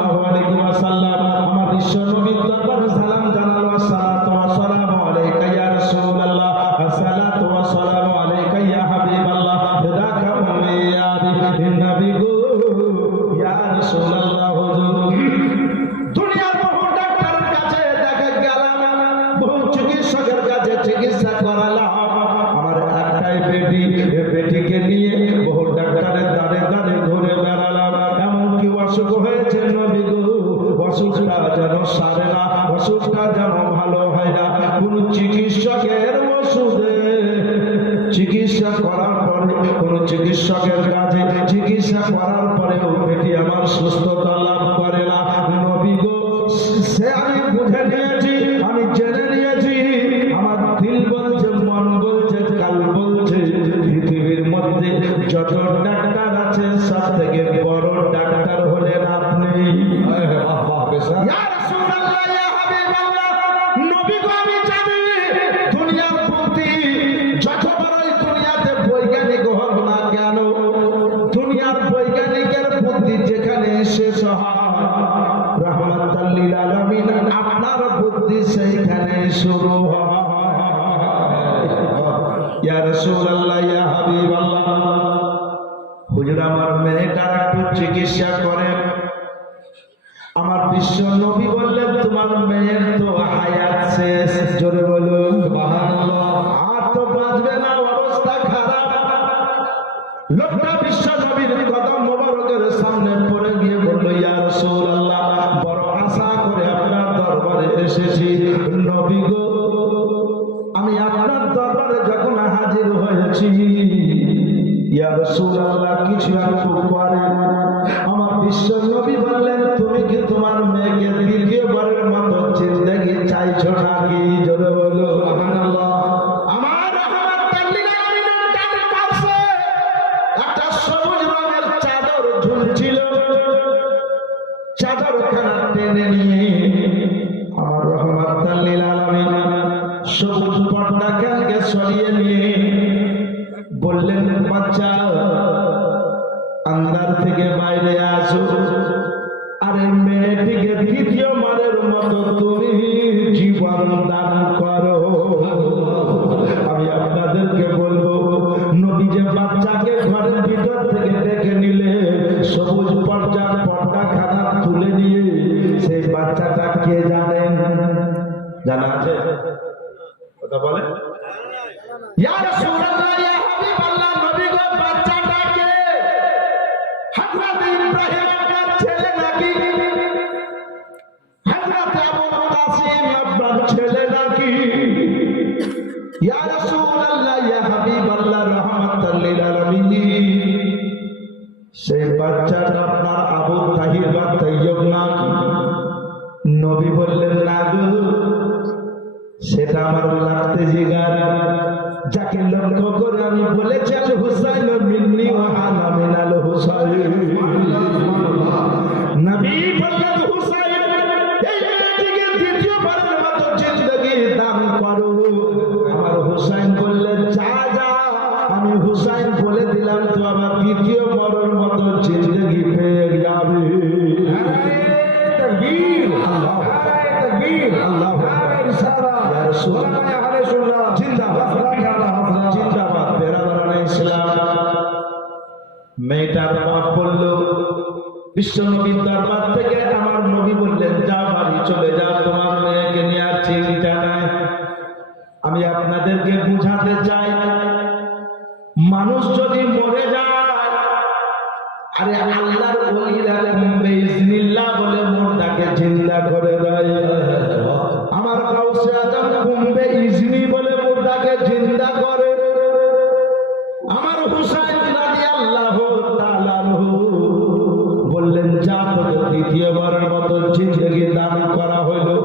সাল্লাল্লাহু আলাইহি ওয়াসাল্লাম আমার বিশ্ব নবীর দরবারে সালাম জানালো। আসসালাতু ওয়াসসালামু আলাইকা ইয়া রাসূলুল্লাহ, আসসালাতু ওয়াসসালামু আলাইকা ইয়া হাবিবাল্লাহ, দাকা উম্মি ইয়া নবী গো ইয়া রাসূলুল্লাহ। হুজুর দুনিয়ার বহু ডাক্তারের কাছে দেখা গেলাম, বহু চিকিৎসকের কাছে চিকিৎসা করালাম, আমার একটাই বেটি, বেটিকে নিয়ে বহু ডাক্তারের দাঁড়ে দাঁড়ে ঘুরে বেড়ালাম। এমনকি অসুখ হয়েছে নবী গো, অসুখটা যেন সারে না, অসুখটা যেন ভালো হয় না। কোন চিকিৎসকের ওষুধে চিকিৎসা করার পরে, কোন চিকিৎসকের কাছে চিকিৎসা করার পরেও বেটি আমার সুস্থতা লাভ করে না। নবী গো সে আমি বুঝে নিয়েছি, আমি জেনে নিয়েছি, আমার দিল বলছে, মন বলছে, কাল বলছে, পৃথিবীর মধ্যে যত ডাক্তার আছে সব থেকে বড় ডাক্তার হলেন আপনি। ইয়া রাসূলুল্লাহ, ইয়া হাবিবাল্লাহ, নবী গো আমি জানি দুনিয়ার বুদ্ধি যত বড়ই দুনিয়াতে বৈজ্ঞানিক হোক না কেন, দুনিয়ার বৈজ্ঞানিকের বুদ্ধি যেখানে শেষ হয়, রাহমাতাল লিল আলামিন আপনার বুদ্ধি সেইখানে শুরু হয়। ইয়া রাসূলুল্লাহ, ইয়া হাবিবাল্লাহ, হুজুর আমার মেয়েটার একটু চিকিৎসা করেন। আমার বিশ্ব নবী বললেন তোমার মেয়ের তো হায়াত শেষ। জোরে বলুন সুবহানাল্লাহ। আর তো বাঁচবে না, অবস্থা খারাপ। লোকটা বিশ্ব নবীর কদম মোবারকের সামনে পড়ে গিয়ে বলল, ইয়া রাসূলুল্লাহ, বড় আশা করে আপনার দরবারে এসেছি। নবী গো আমি আপনার দরবারে যখন হাজির হয়েছি, ইয়া রাসূলুল্লাহ কিছু একটু করেন। আমার বিশ্ব নবী বললেন, তুমি কি তোমার মেয়েকে দ্বিতীয়বারের মতো জিন্দেগি চাইছো নাকি? জোরে বলো সুবহানাল্লাহ। আমার রাহমাতাল লিল আলামিনের ডান পাশে একটা সবুজ রঙের চাদর ঝুলছিল, চাদরখানা টেনে নিয়ে আমার রাহমাতাল লিল আলামিন সবুজ পর্দাকে সরিয়ে নিয়ে বললেন, বাচ্চা আন্দার থেকে বাইরে আসো। আরে মেয়েটিকে দ্বিতীয়বারের মতো তুমি জীবন দান করো। আমি আপনাদেরকে বলবো, নবী যে বাচ্চাকে ঘরের ভিতর থেকে ডেকে নিলে, সবুজ পর্দার পর্দাখানা তুলে দিয়ে সেই বাচ্চাটা কে জানেন? জানা আছে? কথা বলে। ইয়া রাসূলুল্লাহ, ইয়া হাবিবাল্লাহ, নবী গো বাচ্চাটা কে? হযরত ইব্রাহিম আপনার ছেলে নাকি? হযরত আবু কাসিম আপনার ছেলে নাকি? ইয়া রাসূলুল্লাহ, ইয়া হাবিবাল্লাহ, রাহমাতাল লিল আলামিন, সেই বাচ্চাটা আপনার আবু তাহির বা তাইয়্যিব নাকি? নবী বললেন, না গো, সেটা আমার লাগতে জিগার, যাকে লক্ষ্য করে আমি বলেছি আল হুসাইন মিন্নি ওয়া আনা মিনাল হুসাইন। নবী বললেন, হুসাইন এই মেয়েটিকে দ্বিতীয়বারের মতো জিন্দেগি দান করো। আমার হুসাইন বললেন, যা যা, আমি হুসাইন বলে দিলাম তো আমার দ্বিতীয়বারের মতো জিন্দেগি পেয়ে যাবে। তাকবীর, আল্লাহু তাকবীর, আল্লাহু ইশারা, ইয়া রাসূলুল্লাহ, ইয়া রাসূলুল্লাহ, জিন্দাবাদ জিন্দাবাদ। বেরাদারানে ইসলাম। মেয়েটার বাপ বলল, বিশ্ব নবীর দরবার থেকে আমার নবী বললেন, যা বাড়ি চলে যাও, তোমার মেয়েকে নিয়ে আর চিন্তা নাই। আমি আপনাদেরকে বুঝাতে চাই, মানুষ যদি মরে যায়, আরে আল্লাহর ওলিরা বিইজনিল্লাহ বলে মুর্দাকে জিন্দা করে দেয়। আমার গাউসে আজম কুম্বে ইজনি বলে মুর্দাকে জিন্দা করে। আমার হুসাইন রাদিয়াল্লাহু তাআলা বললেন, যা তোকে দ্বিতীয়বারের মতো জিন্দেগি দান করা হলো।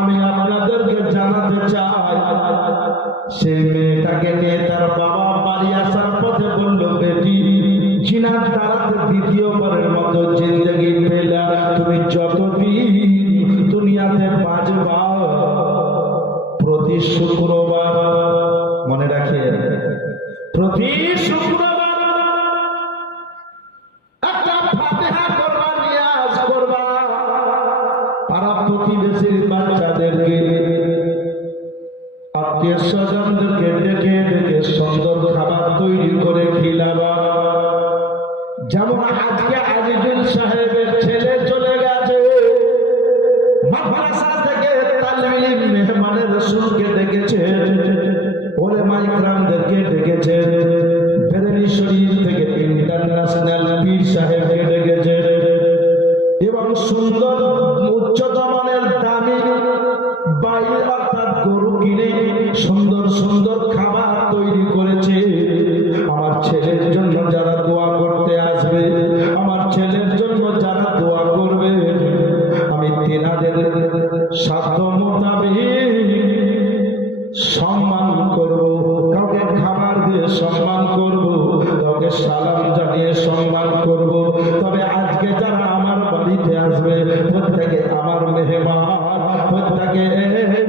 আমি আপনাদেরকে জানাতে চাই, সেই মেয়েটাকে নিয়ে তার বাবা বাড়ি আসার পথে বলল, বেটি জিনার দ্বারাতে দ্বিতীয়বারের মতো জিন্দেগি পেলা, তুমি যতদিন দুনিয়াতে বাঁচবা, প্রতি শুক্রবার, মনে রাখে, প্রতি শুক্রবার একটা ফাতিহা কোরআন নিয়াজ প্রতিবেশীর বাচ্চাদেরকে আত্মীয় স্বজনদেরকে ডেকে ডেকে সুন্দর খাবার তৈরি করে খিলাবা। যেমন আজকে আজিজুল সাহেবের ছেলে চলে গেছে, মাদ্রাসা থেকে তালিম মেহমানের রাসূলকে ডেকেছে, ওলামা ইকরামদেরকে ডেকেছে, বেরেলি শরীফ থেকে ইন্টারন্যাশনাল পীর সাহেবকে ডেকেছে এবং সুন্দর উচ্চতমানের দামি বাইরে অর্থাৎ গরু কিনে সুন্দর সুন্দর খাবার তৈরি করেছে। আমার ছেলের জন্য যারা দোয়া করতে আসবে, আমার ছেলের জন্য যারা দোয়া করবে, আমি তেনাদের সাধ্য মোতাবেক সম্মান করব। কাউকে খাবার দিয়ে সম্মান করব, কাউকে সালাম জানিয়ে সম্মান করব। তবে আজকে যারা আমার বাড়িতে আসবে প্রত্যেকে আমার মেহমান, প্রত্যেকে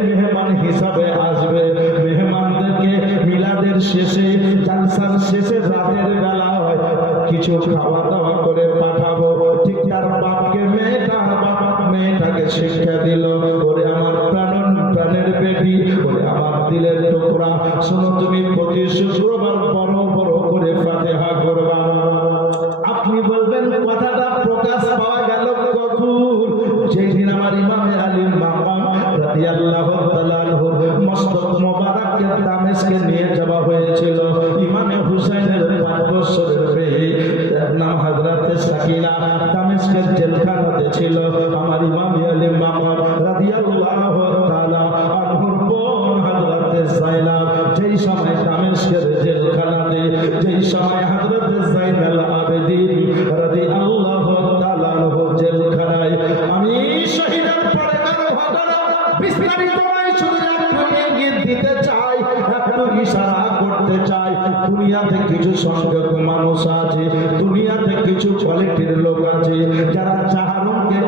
মেহমান হিসাবে আসবে। মেহমানদেরকে মিলাদের শেষে, জালসার শেষে রাতের বেলা কিছু খাওয়া দাওয়া করে পাঠাবো। ঠিক তার বাপকে মেয়েটাকে শিক্ষা দিল, ওরে আমার প্রাণের বেটি, ওরে আমার দিলের টুকরা, শোনো তুমি প্রতি শুক্রবার বড় বড় করে ফাতিহা করবা। আপনি বলবেন কথাটা প্রকাশ পাওয়া গেল কখন? যেদিন আমার ইমামে আলী মাকাম রাদিয়াল্লাহু তাআলা আনহু মস্তক মোবারককে দামেস্কে নিয়ে যাওয়া হয়েছিল। ইমামে হুসাইনের 5 বছরের মেয়ে নাম হযরতে সাকিনা দামেস্কের জেলখানাতে ছিল। আমার ইমামে আলী মাকাম রাদিয়াল্লাহু তাআলা আনহুর বোন হযরতে যায়নাব যেই সময় দামেস্কের জেলখানাতে, যেই সময় হযরতে যায়নাল আবেদিন রাদিয়াল্লাহু তাআলা আনহু জেলখানায়, আমি শহীদের পরিবার ঘটনা বিস্তারিতভাবে শুধু একটু ইঙ্গিত দিতে চাই, একটু ইশারা করতে চাই। দুনিয়াতে কিছু সংখ্যক মানুষ আছে, দুনিয়াতে কিছু কোয়ালিটির লোক আছে যারা চাহারুকে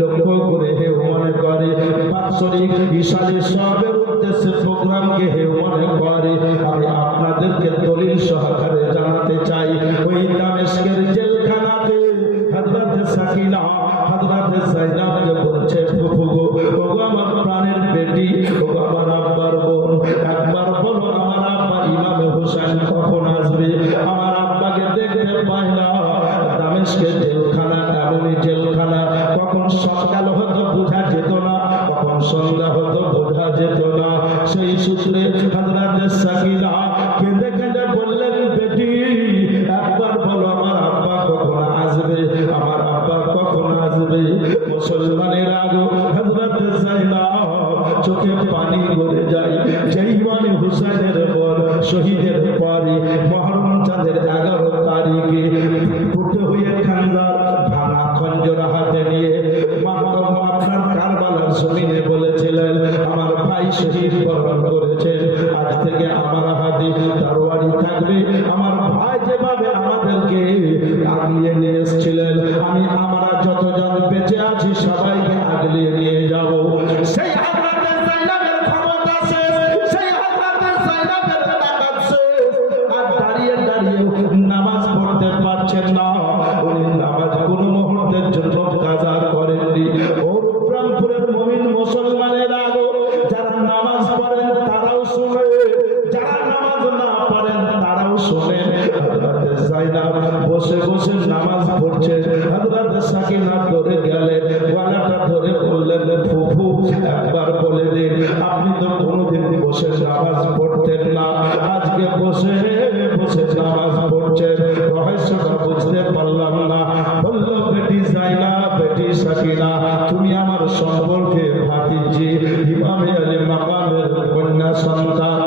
লক্ষ্য করে হেউ মনে করে, বাৎসরিক ইশারে সবের উদ্দেশ্যে প্রোগ্রামকে হেউ মনে করে। আমি আপনাদেরকে দলিল সহকারে জানাতে চাই, ওই দামেস্কের জেলখানাতে হযরতে সাকিনা হযরতে যায়নাবকে বলছে, ফুফু গো, ওগো আমার প্রাণের বেটি, ওগো আমার আব্বার বোন, একবার বলো আমার আব্বা ইমাম হোসেন কখন আসবে? আমার আব্বাকে দেখতে পাই না। দামেস্কের জেলখানা এমনই জেলখানা, কখন সকাল হতো বোঝা যেত না, কখন সন্ধ্যা হতো বোঝা যেত না। সেই সূত্রে হযরতে সাকিনা কেঁদে কেঁদে বললেন, বেটি একবার বলো আমার আব্বা কখন আসবে, আমার আব্বা কখন আসবে? মুসলমানের আগো হযরতে যায়নাব চোখে পানি গড়ে যায়। যেই মানে হুসাইনের বোন শহীদের পরে মুহররম চাঁদের 11 তারিখে ফুটে হয়ে খানদার ভাঙা খঞ্জর হাতে নিয়ে মাহরম আপনার কারবালার জমিনে বলেছিলেন, আমার ভাই শহীদ বরণ করেছেন, আজ থেকে আমার হাতে তরবারি থাকবে। আমার ভাই যেভাবে আমাদেরকে আগলিয়ে নিয়ে এসেছিলেন, আমরা যতজন বেঁচে আছি সবাইকে আগলিয়ে নিয়ে যাব। সেই হযরতে যায়নাবের ক্ষমতা শেষ, সেই হযরতে যায়নাবের তাকাত শেষ। আর দাঁড়িয়ে দাঁড়িয়ে নামাজ পড়তে পারছেন না, উনি নামাজ কোনো মুহূর্তের জন্য কাজা করেননি। ও রূপরামপুরের মুমিন মুসলমানের আগো যারা নামাজ পড়েন তারাও শুনে, যারা নামাজ না পড়েন তারাও শোনেন। হযরতে যায়নাব বসে বসে নামাজ পড়ছেন, হযরতে সাকিনা ধরে গেলেন, গলাটা ধরে বললেন, ফুফু একবার বলে দিন, আপনি তো কোনোদিন বসে নামাজ পড়তেন না, আজকে বসে বসে নামাজ পড়ছেন, রহস্যটা বুঝতে পারলাম না। বলল, বেটি যায়নাব, বেটি সাকিনা, তুমি আমার সম্পর্কে ভাতিজি ইমামে আলী মাকামের কন্যা সন্তান।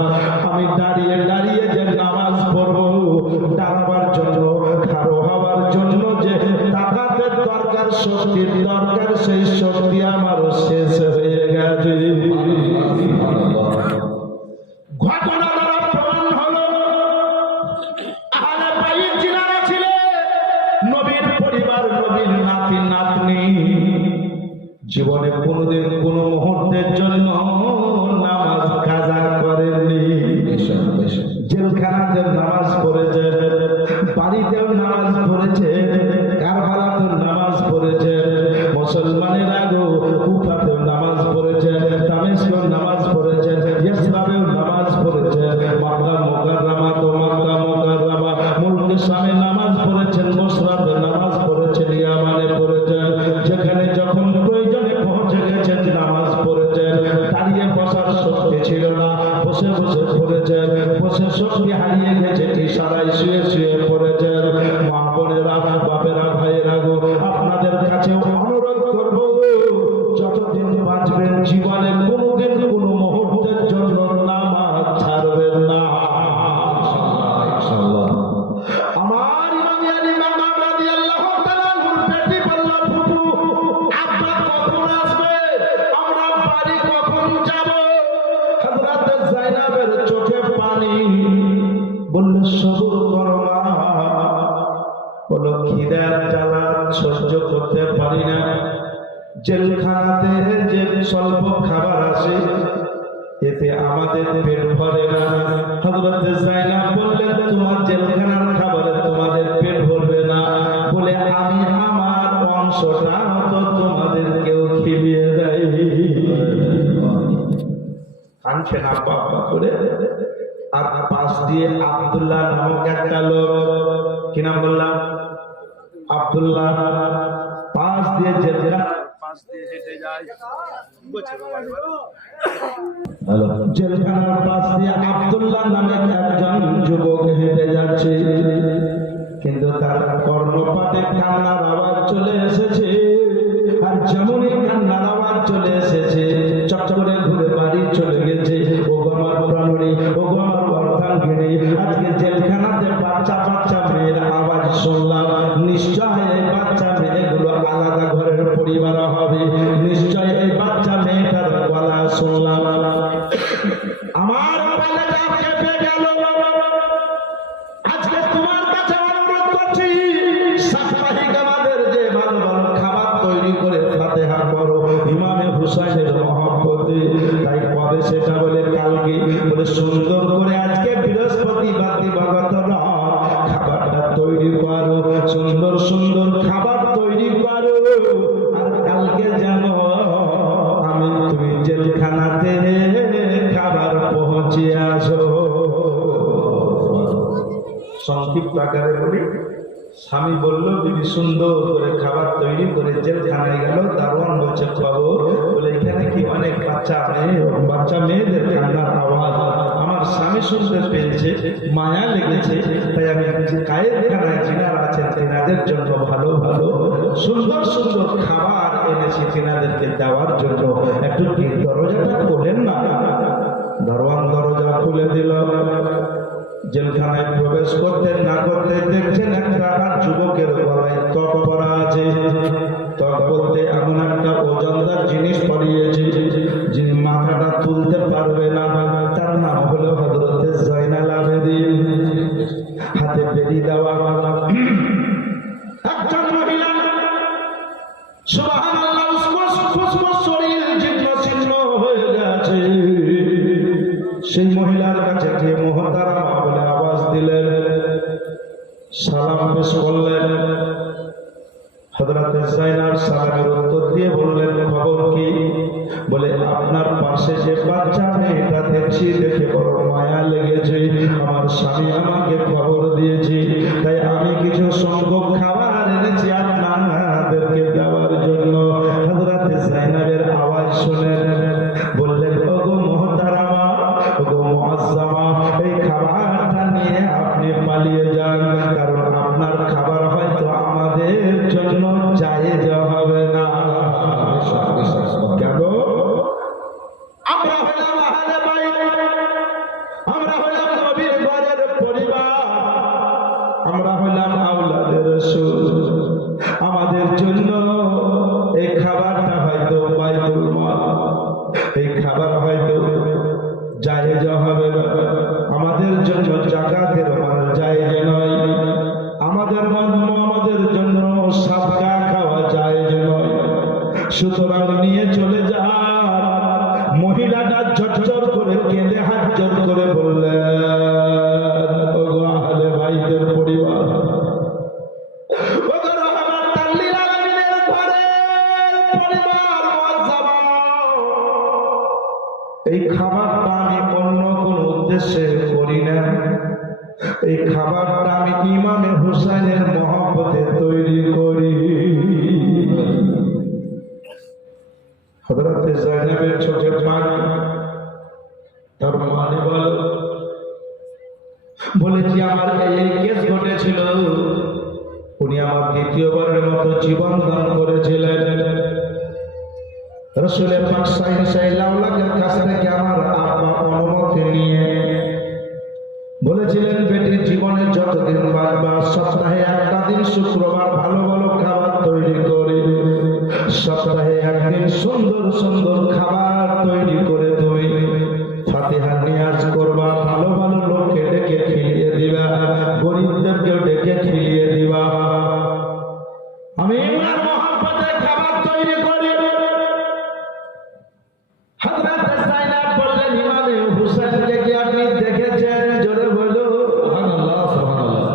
আমি দাঁড়িয়ে দাঁড়িয়ে যে নামাজ পড়বো, দাঁড়াবার জন্য, খাড়ো হওয়ার জন্য যে তাকাতের দরকার, শক্তির দরকার, সেই শক্তি আমারও শেষ হয়ে গেছে। ঘটনা দ্বারা প্রমাণ হলো আহলে বাইত যিনারা ছিলেন, নবীর পরিবার, নবীর নাতি নাতনি, জীবনে কোনোদিন কোনো মুহূর্তের জন্য নামাজ কাজা করেননি। জেলখানাতে নামাজ পড়েছে, বাড়িতেও নামাজ পড়েছে, কারবালাতেও নামাজ পড়েছে, মুসলমানের আগেও কুফাতেও নামাজ করেছেন, যেখানে যখন প্রয়োজনে পৌঁছে গেছেন নামাজ পড়েছেন, দাঁড়িয়ে বসার শক্তি ছিল না, বসে বসে পড়েছেন, বসে শক্তি হারিয়ে গেছে, ইশারায় শুয়ে শুয়ে পড়েছেন। মা বোনেরা, বাপেরা, ভাইয়েরা গো, আপনাদের কাছে অনুরোধ করব, যতদিন বাঁচবেন জীবনে কোনোদিন কোনো মুহূর্তের জন্য নামাজ ছাড়বেন না। আমার ইমাম আলী মামা রাদিয়াল্লাহু তাআলা আনহুর পেটে পাল্লা ফুটু, আব্বা কখন আসবে, আমরা বাড়ি কখন যাব? হযরত যায়েনাবের চোখে পানি, বললে সবর করো মা, বলো খিদার জ্বালা সহ্য করতে পারি না, জেলখানাতে যে স্বল্প খাবার আসে এতে আমাদের পেট ভরে না। হযরত যায়েনাব বললেন, তোমার জেলখানার খাবারে তোমাদের পেট ভরবে না বলে আমি আমার অংশটা তো তোমাদেরকেও খিলিয়ে দেয়। কাঁদছেন আব্বা আব্বা করে। আর পাশ দিয়ে আব্দুল্লাহ নামক একটা লোক, কি নাম বললাম? আব্দুল্লাহ, পাশ দিয়ে জেলখানা জেলখানার পাশ দিয়ে আব্দুল্লাহ নামে একজন যুবক হেঁটে যাচ্ছে, কিন্তু তার কর্ণপাতে কান্নার আওয়াজ চলে এসেছে। আর যেমনই কান্নার আওয়াজ চলে এসেছে, চট করে ঘুরে বাড়ি চলে গেছে। ও আমার প্রাণী, ও আমার অর্ধাঙ্গিনী, আজকে জেলখানাতে বাচ্চা বাচ্চা মেয়ের আওয়াজ শুনলাম, নিশ্চয় এই বাচ্চা মেয়েগুলো আলাদা ঘরের পরিবার হবে, নিশ্চয় এই বাচ্চা মেয়েটার গলা শুনলাম। আমার পালেটা কেঁপে গেল। আজকে তোমার কাছে অনুরোধ করছি, সাপ্তাহিক আমাদের যে ভালো ভালো খাবার তৈরি করে ফাতিহা করো ইমামে হুসাইনের মহব্বতে, তাই কবে সেটা বলে কালকে, বলে সুন্দর করে আজকে বৃহস্পতিবার দিবাগত রাত খাবারটা তৈরি করো, সুন্দর সুন্দর খাবার তৈরি করো, আর কালকে জানো আমি তুমি জেলখানাতে খাবার পৌঁছে আসো। সংক্ষিপ্ত আকারে বলি, স্বামী বলল দিদি সুন্দর করে খাবার তৈরি করে জেলখানায় গেল, দারোয়ান বলছে খবর, বলে এখানে কি অনেক বাচ্চা মেয়েদের কান্নার আওয়াজ আমার স্বামী শুনতে পেয়েছে, মায়া লেগেছে, তাই আমি কায়েদখানায় যিনারা আছেন তেনাদের জন্য ভালো ভালো সুন্দর সুন্দর খাবার এনেছি তেনাদেরকে দেওয়ার জন্য, একটু কি দরজাটা খোলেন না? দারোয়ান দরজা খুলে দিল। জেলখানায় প্রবেশ করতে না করতে দেখছেন একটা যুবকের গলায় তক পরা আছে। তক বলতে এমন একটা ওজনদার জিনিস পরিয়েছে, যিনি মাথাটা তুলতে পারবে না, তার নাম হলো হযরত যায়েনাল আবেদীন। হাতে বেরি দেওয়া একজন মহিলা, সুবহানাল্লাহ, ফুসফুস শরীর জীর্ণ শীর্ণ হয়ে গেছে। সেই মহিলার কাছে গিয়ে মুহতারামা বলে আওয়াজ দিলেন, সালাম পেশ করলেন। হযরত যায়েনাব সালামের উত্তর দিয়ে বললেন, খবর কি? বলে আপনার পাশে যে বাচ্চা মেয়েটা দেখছি, দেখে বড় মায়া লেগেছে, আমার স্বামী আমাকে খবর দিয়েছে, তাই আমি কিছু সংখ্যক খাবার এনেছি আপনাদেরকে দেওয়ার জন্য। হযরত যায়েনাবের আওয়াজ শুনে বললেন, ওগো মুহতারামা, ওগো মুআজ্জামা, এই খাবারটা নিয়ে আপনি পালিয়ে যান, কারণ আপনার খাবার হয়তো আমাদের জন্য জায়েজ হবে না। কেন? আমরা হলাম আহলে বাইত, আমরা হলাম নবীর ঘরের পরিবার, আমরা হলাম আওলাদে রাসূল। আমাদের জন্য এই খাবারটা হয়তো বাইতুল মাল, এই খাবার হয়তো জায়েজ হবে না, আমাদের জন্য যাকাতের মাল জায়েজ নয়, আমাদের জন্য সাদকা খাওয়া জায়েজ নয়, সুতরাং নিয়ে চলে যা। মহিলাটা ঝরঝর করে কেঁদে হাত জোর করে বললেন, ওগো আহলে বাইতের পরিবার, ওগো রহমাতাল লিল আলামিনের ঘরের পরিবার মুআজ্জামা, এই খাবারটা আমি অন্য কোন উদ্দেশ্যে করি না, এই খাবারটা আমি ইমামে হুসাইনের মহব্বতে তৈরি করি। ছোটে পানি। তার মানে বলেছি আমার এই কেস ঘটেছিল, উনি আমার দ্বিতীয়বারের মতো জীবন দান করেছিলেন। রাসূল পাক সাল্লাল্লাহু আলাইহি ওয়াসাল্লামের কাছ থেকে আমার আব্বা অনুমতি নিয়ে বলেছিলেন, বেটি জীবনে যতদিন বাঁচবা সপ্তাহে একটা দিন শুক্রবার ভালো ভালো খাবার তৈরি করে, সপ্তাহে একদিন সুন্দর সুন্দর খাবার তৈরি করে তুমি ফাতিহা নিয়াজ করবা, ভালো ভালো লোককে ডেকে খেলিয়ে দিবা, গরিবদেরকে ডেকে খেলিয়ে দিবা। আমি আমার মহব্বতে খাবার তৈরি করি। হযরত যায়েনব বললেন, ইমামে হুসাইনকে কি আপনি দেখেছেন? জোরে বলো সুবহানাল্লাহ সুবহানাল্লাহ।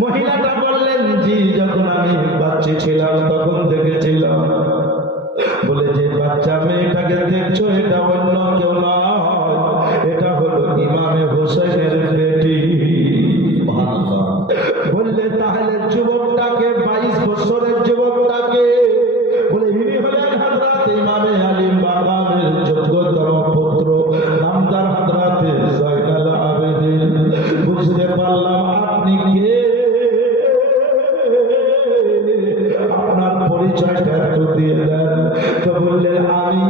মহিলাটা বললেন, জি, যখন আমি বাচ্চা ছিলাম তখন দেখেছিলাম। বলে, যে বাচ্চা মেয়েটাকে দেখছো এটা অন্য কেউ নয়, এটা হলো ইমামে হুসাইনের বেটি। সুবহানাল্লাহ। বললে, তাহলে যুবকটাকে 22 বছরের যুবকটাকে? বলে, ইনি হলেন হযরত ইমামে আলী বাগদাদের যোগ্যতম পুত্র নামদার হযরত যায়নুল আবেদিন। বুঝতে পারলাম আপনি কে, আপনার পরিচয়টা একটু দিয়ে দেন। তো বললেন, আমি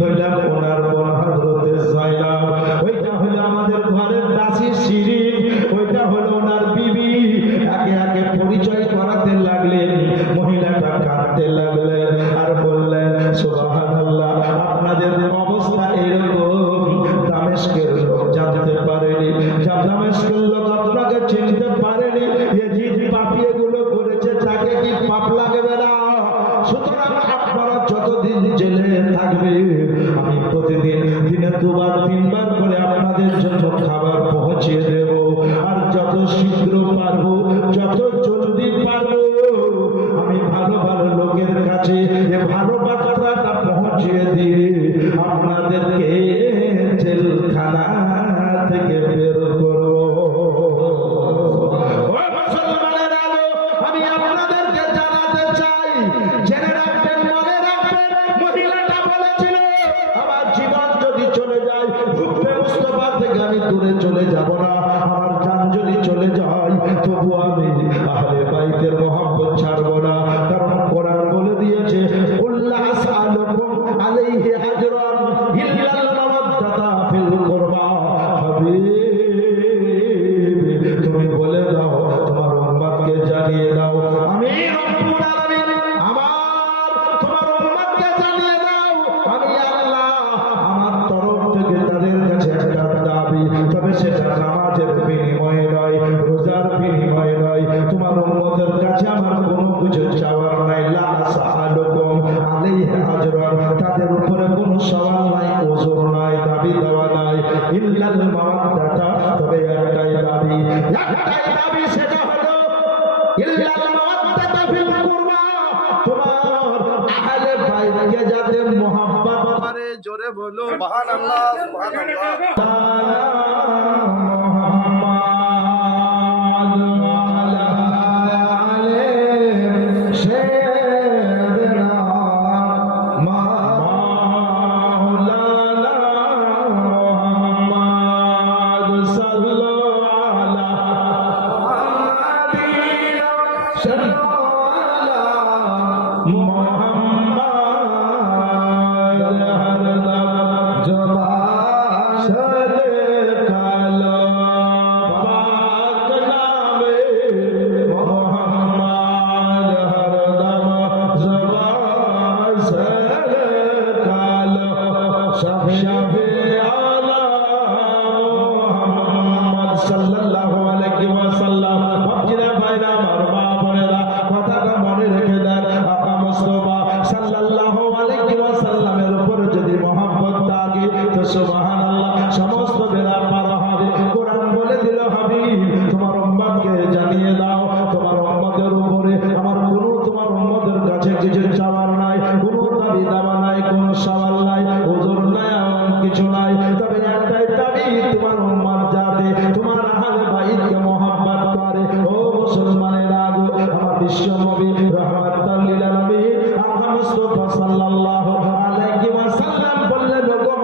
হইলাম ওনার বোন হযরত যায়নব, ওইটা হলো আমাদের ঘরের দাসী শিরিন, ওইটা হলো ওনার বিবি। একে একে পরিচয় করাতে লাগলেন। মহিলাটা কাঁদতে লাগলেন আর বললেন, সুবহানাল্লাহ, আপনাদের অবস্থা এরকম দামেস্কের লোক জানতে পারেনি, দামেস্কের লোক আপনাকে চিনতে পারেনি। ইয়াজিদ পাপী এগুলো করেছে, তাকে কি পাপ লাগবে না? সুতরাং আপনারা যতদিন জেলে থাকবে আমি প্রতিদিন দিনে 2 বার 3 বার করে আপনাদের জন্য খাবার পৌঁছিয়ে দেব। আর যত শীঘ্র পারবো, যত জলদি পারবো, আমি ভালো ভালো লোকের কাছে যে ভালো বার্তাটা পৌঁছিয়ে দিয়ে আপনাদেরকে জেলখানা থেকে বের করবো। আমি আপনাদেরকে জানাতে চাই, জেনে রাখবেন, মনে রাখবেন, মহিলাটা বলেছিল আমার জীবন যদি চলে যায়, হুব্বে মুস্তাফা থেকে আমি দূরে চলে যাব না, আমার জান যদি চলে যায় তবু আমি আহলে বাইতের মহব্বত ছাড়ব না। কারণ কোরআন বলে দিয়েছে, কুল্লা আসআলুকুম আলাইহি আজরান ইল্লাল মাওয়াদ্দাতা ফিল কুরবা। হাবিব, তুমি বলে দাও, তোমার উম্মতকে জানিয়ে দাও, আমি রব্বুল আলামিন আমার তোমার উম্মতকে জানিয়ে দাও, আমি আল্লাহ আমার তরফ থেকে তাদের কাছে একটা দাবি, তবে সেটা নামাজের বিনিময়ে নয়, রোজার বিনিময়ে নয়। তোমার উম্মতের কাছে আমার কোনো কিছু চাওয়ার নাই। লা আসআলুকুম আলাইহি আজরান, তাদের উপরে কোনো সওয়াল নাই, ওজর নাই, দাবি দেওয়া নাই। ইল্লাল মাওয়াদ্দাতা, তবে একটাই দাবি, সেটা হলো ইল্লাল মাওয়াদ্দাতা ফিল কুরবা, তোমার আহলে বাইতকে যাতে মুহাব্বত করে। জোরে বলো সুবহানাল্লাহ সুবহানাল্লাহ। সাল্লাল্লাহু আলাইহি ওয়াসাল্লাম। ভক্তরা ভাইরা আমার মা বোনেরা, কথাটা মনে রেখে দেন, আকা মুস্তাফা সাল্লাল্লাহু আলাইহি ওয়াসাল্লামের উপর যদি মহব্বত থাকে তো সুবহানাল্লাহ সমস্ত বেলা পার হবে। কোরআন বলে দিল, হাবিব তোমার উম্মতকে জানিয়ে দাও, তোমার উম্মতের উপরে আমার কোনো, তোমার উম্মতের কাছে কিছু চাওয়ার নাই, কোনো দাবি দাওয়া নাই, কোনো সওয়াল নাই, ওজর নাই, এমন কিছু নাই। তবে একটাই দাবি, তোমার উম্মত যাতে তোমার আহলে বাইতকে মহব্বত করে। ও মুসলমানেরা, আমার বিশ্ব নবী রাহমাতুল লিল আলামিন আকা মুস্তাফা সাল্লাল্লাহু আলাইহি ওয়াসাল্লাম বললেন, ওগো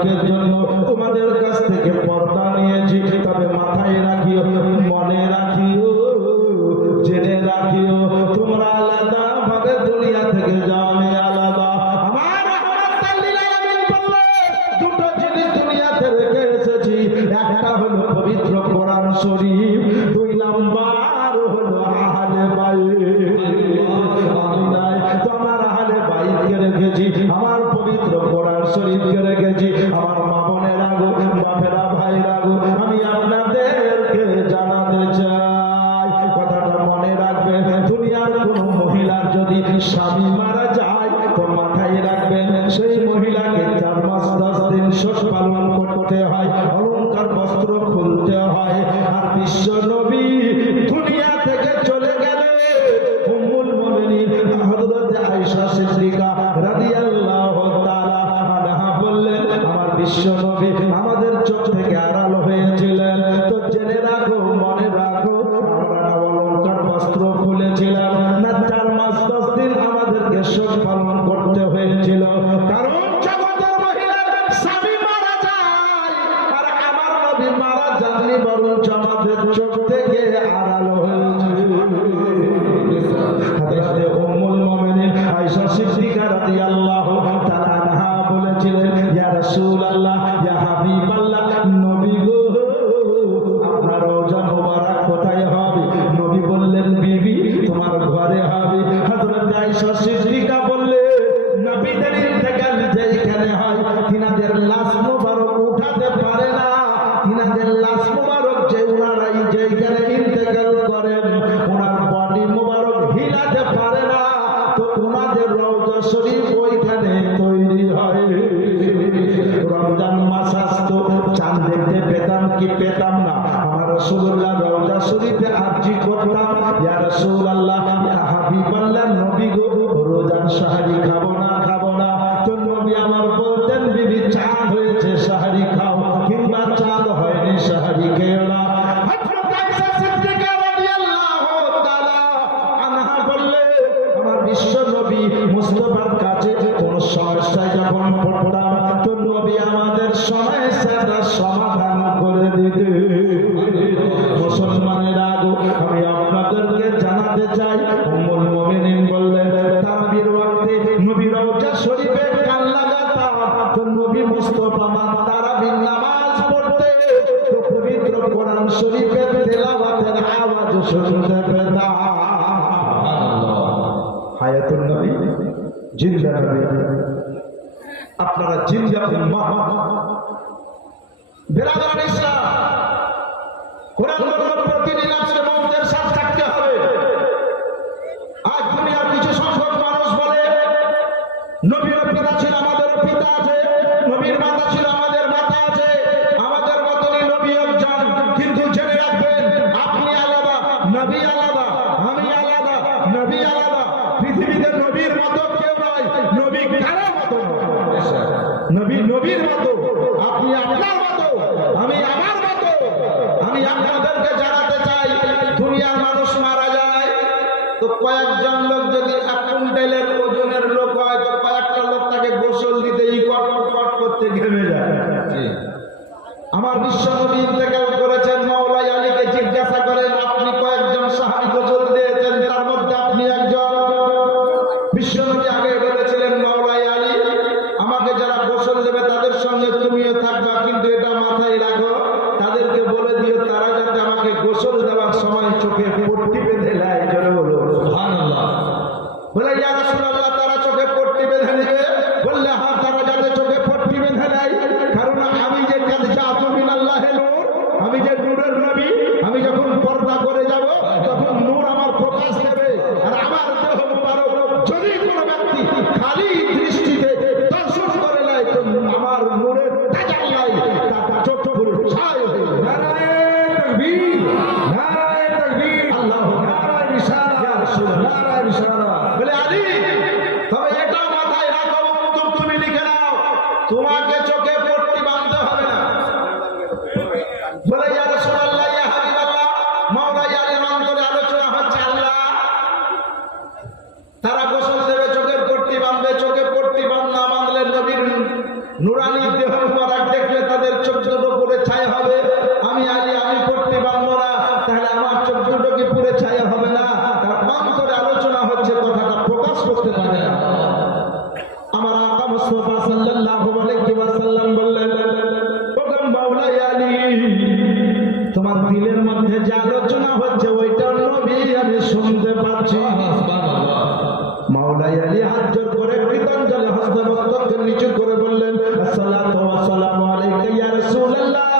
ধারাবাহিকের জন্য তোমাদের কাছ থেকে পর্দা নিয়েছি, তবে মাথায় রাখিও, মনে রাখিও, জেনে রাখিও, তোমরা আলাদা ভাবে দুনিয়া থেকে যাও, আমি আলাদা। আমার রাহমাতুল লিল আলামিন বললেন দুটো জিনিস দুনিয়াতে রেখে এসেছি, একটা হলো পবিত্র কোরআন শরীফ, দুই নাম্বার হলো আহলে বাইত। আমি নাই তো আমার আহলে বাইতকে রেখেছি, আমার পবিত্র কোরআন শরীফকে রেখেছি। আমার মা বোনেরা গো, বাপেরা ভাইরা গো, আমি আপনাদেরকে জানাতে চাই, কথাটা মনে রাখবেন। দুনিয়ার কোন মহিলার যদি স্বামী মারা যায় তো মাথায় রাখবেন সেই মহিলাকে 4 মাস 10 দিন শোক পালন করতে হয়, অলংকার বস্ত্র খুলতে হয়। আর বিশ্ব নবী দুনিয়া থেকে চলে গেলে উম্মুল মুমিনিন হযরত আয়েশা সিদ্দিকা রাদিয়াল্লাহু তাআলা আনহা বললেন আমার বিশ্ব নবী আমাদের চোখ থেকে আড়াল হয়েছিলেন। তো জেনে রাখো, মনে রাখো, আমরা না অলংকার বস্ত্র খুলেছিলাম না 4 মাস 10 দিন আমাদেরকে শোক পালন করতে হয়েছিল। কারণ জগতের মহিলার স্বামী মারা যায় আর আমার নবী মারা যাননি, বরঞ্চ আমাদের চোখ থেকে আড়াল হয়েছে। হযরতে উম্মুল মুমিনিন আয়েশা সিদ্দিকা রাদিয়াল্লাহু তাআলা আনহা বলেছিলেন ইয়া রাসূলুল্লাহ, ইয়া হাবিবাল্লাহ, নবী গো আপনার রওজা মোবারক কোথায় হবে? নবী বললেন বিবি তোমার ঘরে হবে। হযরত আয়েশা সিদ্দিকা বললেন নবীদের ইন্তেকাল যেখানে হয় তিনাদের লাশ মোবারক উঠাতে পারে না, তিনাদের লাশ মোবারক যে ওনারাই যেখানে ইন্তেকাল করেন ওনার বডি মোবারক হিলাতে পারে না, তো ওনাদের রওজা শরীফ ওইখানে তৈরি হয়। রমজান মাস আসতো, চাঁদ দেখতে পেতাম কি পেতাম না, আমার রাসূলুল্লাহ রওজা শরীফে আরজি করতাম ইয়া রাসূলুল্লাহ, ইয়া হাবিবাল্লাহ, নবী গো রোজার সাহারি খাবো না, খাবো না। তো নবী আমার বলতেন বিবি চাঁদ হয়েছে সাহারি খাও, কিংবা চাঁদ হয়নি সাহারি খেও না। হযরত আয়েশা সিদ্দিকা রাদিয়াল্লাহু তাআলা আনহা বললেন আমার বিশ্ব নবী মুস্তাফার কাছে কোন সমস্যায় যখন পড়তাম তো নবী আমাদের সমস্যাটা সমাধান করে দিতেন। মুসলমানেরা গো, আমি আপনাদেরকে জানাতে চাই উম্মুল মুমিনিন বললেন তারাবির ওয়াক্তে নবী রওজা শরীফে কান লাগাতাম, তো নবী মুস্তাফা আমার তারাবির নামাজ পড়তে তো পবিত্র কোরআন শরীফের তেলাওয়াতের আওয়াজ শুনতে পেতাম। হায়াতুন নবী, জিন্দা নবী, আপনারা জিন্দা উম্মাহ। বিরাদরান ইসলাম, কোরআন বলল প্রতিটি নফসে মওতের সাথ থাকতে হবে। আজ দুনিয়ার কিছু সংখ্যক মানুষ বলে নবীর পিতা ছিল, আমাদেরও পিতা আছে, নবীর মাতা ছিল, আমাদের মাতা আছে, আমাদের মতনই নবী একজন। কিন্তু জেনে রাখবেন আপনি আলাদা, নবী আলাদা, আমি আলাদা, নবী আলাদা। পৃথিবীতে নবীর মতো কেউ নয়, নবী কারো মতো নয়। নবী নবীর মতো, আপনি আপনার মতো, আমি আমার মতো। আমি আপনাদেরকে জানাতে চাই দুনিয়ার মানুষ মারা যায় তো কয়েকজন লোক যদি 1 কুইন্টালের ওজনের লোক হয় তো কয়েকটা লোক তাকে গোসল দিতে কট করতে ঘেমে যায়। আমার বিশ্ব নবী ইন্তেকাল করেছেন, মাওলাই আলীকে জিজ্ঞাসা করেন আপনি কয়েকজন সাহাবী গোসল দিয়েছেন, তার মধ্যে আপনি একজন। বিশ্ব নবী আগে বলেছিলেন মাওলাই আলী আমাকে যারা গোসল দেবে তাদের সঙ্গে তুমিও থাকবা, কিন্তু এটা মাথায় রাখো তাদেরকে বলে দিও তারা যাতে আমাকে গোসল দেওয়ার সময় চোখে পট্টি বেঁধে নেয়। জোরে বলো সুবহানাল্লাহ। বলে ইয়া রাসূলুল্লাহ তারা চোখে পট্টি বেঁধে নেবে? বললে হ্যাঁ, তারা যাতে চোখে পট্টি বেঁধে নেয়, কারণ আমি যে কাযযাতু মিনাল্লাহি নূর, আমি যে নূরের নবী, আমি যখন পর্দা করে যাব তখন নূর আমার প্রকাশ দেবে। আর আমার দেহ মুবারক যদি কোনো ব্যক্তি খালি দৃষ্টিতে দর্শন করে নেয় তো আমার নূরের তাজাল্লাই তার চোখ পুরো ছাই হয়ে যাবে। নারায়ে তাকবীর, নারায়ে তাকবীর, আল্লাহু নারায়ে রিসালাত, ইয়া রাসূলুল্লাহ নারায়ে রিসালাত। বলে আলী তবে এটা মাথায় রাখো, তুমি লিখে নাও তোমাকে চোখে পট্টি বাঁধতে হবে না। বলে ইয়া রাসূলুল্লাহ, ইয়া হাবিবাল্লাহ, মাওলাই আলীর অন্তরে আলোচনা হচ্ছে আল্লাহ তারা গোসল দেবে, চোখের পট্টি বাঁধবে, চোখে পট্টি না বাঁধলে নবীর নুরানি দেহ মুবারক মাওলাই আলী হাত জোর করে কৃতজ্ঞতার হস্তমস্তককে নিচু করে বললেন আসসালাতু ওয়াসসালামু আলাইকা ইয়া রাসূলুল্লাহ,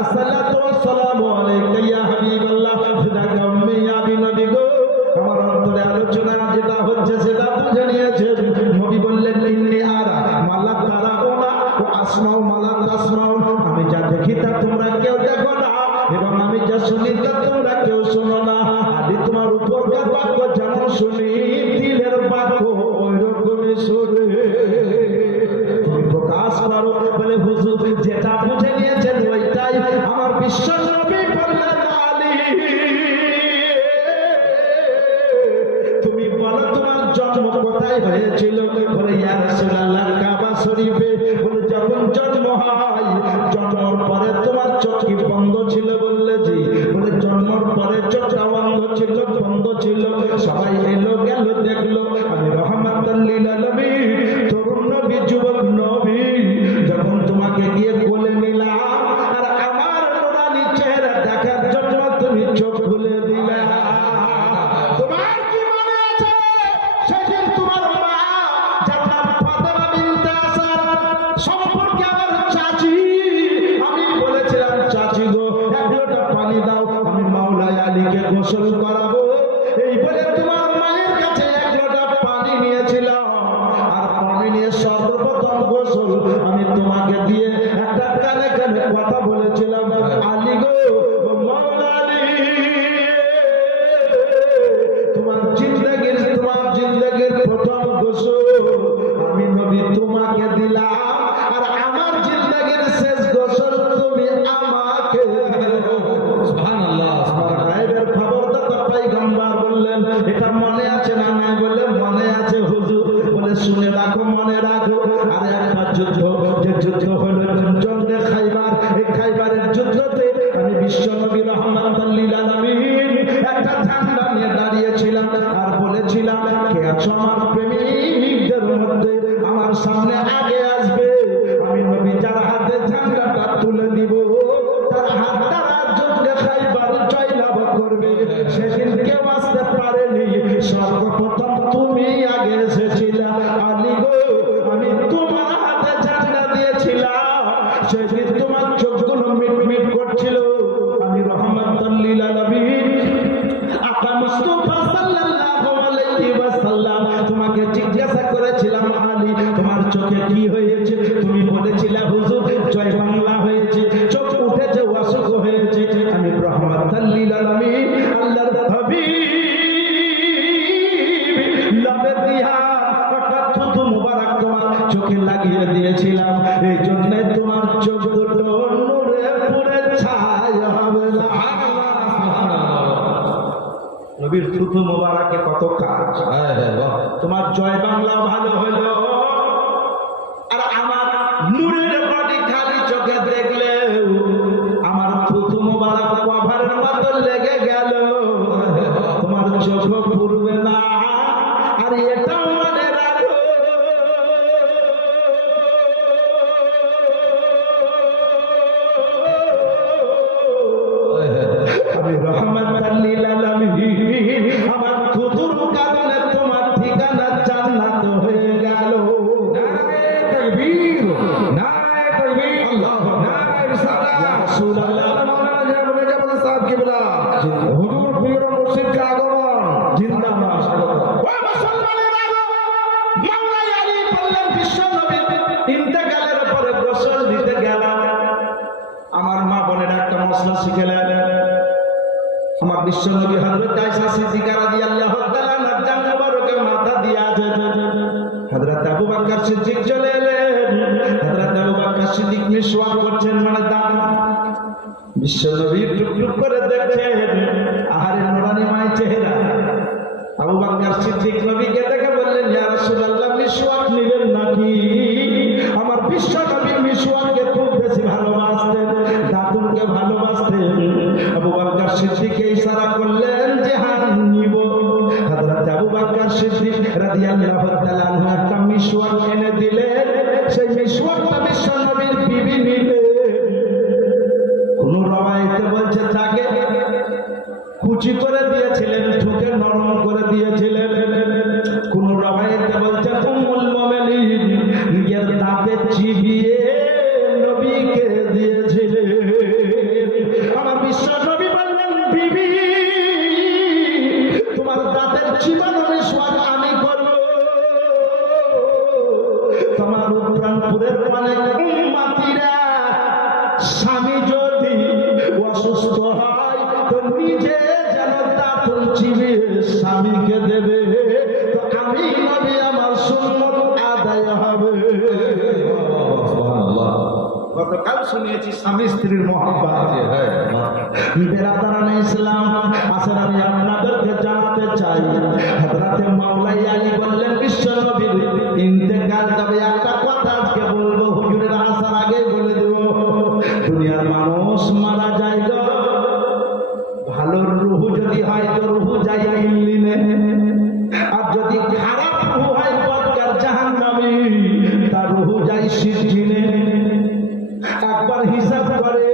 আসসালাতু ওয়াসসালামু আলাইকা ইয়া হাবিবাল্লাহ, ফিদাকা উম্মি ইয়া বিনবী গো। আমার অন্তরে আলোচনা যেটা হচ্ছে সেটা বুঝে নিয়েছেন। নবী বললেন ইন্নী আরা মালা তারাউনা ওয়া আসমাউ মালা তাসমাউন, আমি যা দেখি তা তোমরা কেউ দেখো না এবং আমি যা শুনি তা তোমরা কেউ শোনো না। আদি তোমার উপরকার বাক্য যেমন শুনি, দিলের বাক্য ওইরকমই শুনি। তুমি প্রকাশ করো বলে হুজুর যেটা বুঝে নিয়েছেন ওইটাই। আমার বিশ্ব নবী বললেন আলী তুমি বলো তোমার জন্ম কোথায় হয়েছিল? বলে ইয়া রাসূলুল্লাহ কাবা শরীফে। বলে যখন জন্ম হয় জন্মের পরে তোমার চোখ কি বন্ধ ছিল? বললে জি। বলে জন্মের পরে চোখটা বন্ধ ছিল, বন্ধ ছিল। সবাই এলো গেল দেখলো আমি রহমাতুল লিল আলামিন, তরুণ নবী, যুবক নবী। যখন তোমাকে গিয়ে কোলে নিলাম আর আমার নুরানি চেহারা দেখার জন্য তুমি চোখ খুলে দিলে, তোমার কি মনে আছে সেদিন তোমার মা জান্নাত ফাতেমা বিনতে আসাদ সম্পর্কে আমার চাচি, আমি বলেছিলাম চাচি গো এক লোটা পানি দাও, আমি মাওলাই আলীকে গোসল করাবো। এই বলে তোমার মায়ের কাছে এক লোটা পানি নিয়েছিলাম আর পানি নিয়ে সর্বপ্রথম গোসল আমি তোমাকে দিয়ে একটা কানে কানে কথা বলেছিলাম, আলী গো মাওলা আলী তোমার জিন্দেগির প্রথম গোসল আমি নবী তোমাকে দিলাম আর আমার জিন্দেগির শেষ গোসল তুমি আমাকে সুবহানাল্লাহ। গায়েবের খবরদাতা পয়গম্বর বললেন এটা মনে আছে না? নাই বলে মনে আছে হুজুর। বলে শুনে রাখো, মনে রাখো। আর একটা যুদ্ধ, যে যুদ্ধ হলো জঙ্গে খাইবার, এই খাইবারের যুদ্ধতে আমি বিশ্ব নবী রহমাতুল লিল আলামিন একটা ঝান্ডা নিয়ে দাঁড়িয়েছিলাম আর বলেছিলাম কে আছো আমার প্রেমিকদের মধ্যে আমার সামনে আগে আসবে, আমি নবী যার হাতে ঝান্ডাটা তুলে দিব তার হাত দ্বারা যুদ্ধে খাইবার জয়লাভ করবে। সেদিন কেউ আসতে পারেনি, সর্বপ্রথম তুমি আগে এসেছিলে আলী গো। আমি তোমার হাতে ঝান্ডা দিয়েছিলাম, সেদিন তোমার চোখগুলো মিটমিট করছিল। আমি রহমাতুল লিল আলামিন আকা মুস্তাফা সাল্লাল্লাহু আলাইহি ওয়াসাল্লাম তোমাকে জিজ্ঞাসা করেছিলাম আলী তোমার চোখে কি হয়েছে? তুমি বলেছিলে হুজুর জয় বাংলা হয়েছে, চোখ উঠেছে, অসুখ হয়েছে। আমি রহমাতুল লিল আলামিন আল্লাহর হাবিব লবে দিয়া একটা থুতু মুবারক তোমার চোখে লাগিয়ে দিয়েছিলাম, এই জন্য তোমার চোখ দুটো নূরে পুরে ছাই হবে না। নবীর থুতু মোবারকে কত কাজ। তোমার জয় বাংলা ভালো হলো আর আমার নূরের বাড়ি খালি চোখে দেখলে আমার থুতু মোবারক কভারের মতো লেগে গেল, তোমার চোখ পুরবে না। আর এটাও মনে রাখো আমি রহমাতুল লিল আলামিন আমার থুতুর কারণে তোমার ঠিকানা জান্নাত হয়ে গেল। নারে তাকবীর, নারে তাকবীর, আল্লাহু নারে রিসালাত। ইয়া রাসূলুল্লাহ মাওলানা জনাব মেজাবুল সাহেব কিবলা হুজুর পীর মুর্শিদ কা আগমন জিন্দাবাদ। ও মুসলমানেরা মাওলাই আলী বললেন বিশ্ব নবী ইন্তেকালের পরে গোসল দিতে গেলাম। আমার মা বোনেরা একটা মশলা শিখেলেন। আমার বিশ্ব নবী হযরত আয়েশা সিদ্দিকা রাদিয়াল্লাহু তাআলা আনহা জান মুবারকে মাথা দিয়ে আছেন। হযরত আবু বকর সিদ্দিক চলে এলেন। হযরত আবু বকর সিদ্দিক মিসওয়াক করছেন, মানে দান। বিশ্ব নবী টুকটুক করে দেখছেন, আহারে নুরানি মায়ের চেহারা। আবু বকর সিদ্দিক নবীকে দেখে বললেন ইয়া রাসূলুল্লাহ মিসওয়াক নিবেন নাকি? আমার বিশ্ব নবী মিসওয়াককে খুব বেশি ভালোবাসতেন, দাঁতুনকে ভালোবাসতেন। আবু বকর সিদ্দিক ইশারা করলেন যে হ্যাঁ নিব। হযরত আবু বকর সিদ্দিক রাদিয়াল্লাহু তাআলা আনহু একটা মিসওয়াক এনে দিলেন। সেই মিসওয়াকটা বিশ্ব নবীর বিবি নিলেন। কোন রওয়ায়েতে বলছে তাকে কুচি করে দিয়েছিলেন, ঠুকে নরম করে দিয়েছিলেন। কোন রওয়ায়েতে তোমার প্রাণপুরের অনেক উম্মতিরা স্বামী যদি অসুস্থ হয় তো নিজে যেন দাঁতন চিবিয়ে স্বামীকে দেবে, তো আমি নবী আমার সুন্নত আদায় হবে। গতকাল শুনিয়েছি স্বামী স্ত্রীর মহব্বত। বেরাদারান ইসলাম আসলে আমি আপনাদেরকে জানাতে চাই, হযরতে মাওলাই আলী বললেন বিশ্ব নবীর ইন্তেকাল তবে একটা কথা আজকে বলবো, হুজুরের আসার আগে বলে দেব, দুনিয়ার মানুষ মারা যায় গো, ভালো রূহ যদি হয় তো রূহ যায় ইল্লিনে, আর যদি খারাপ রূহ হয় বদকার জাহান্নামী তার রূহ যায় সিজিনে। একবার হিসাব করে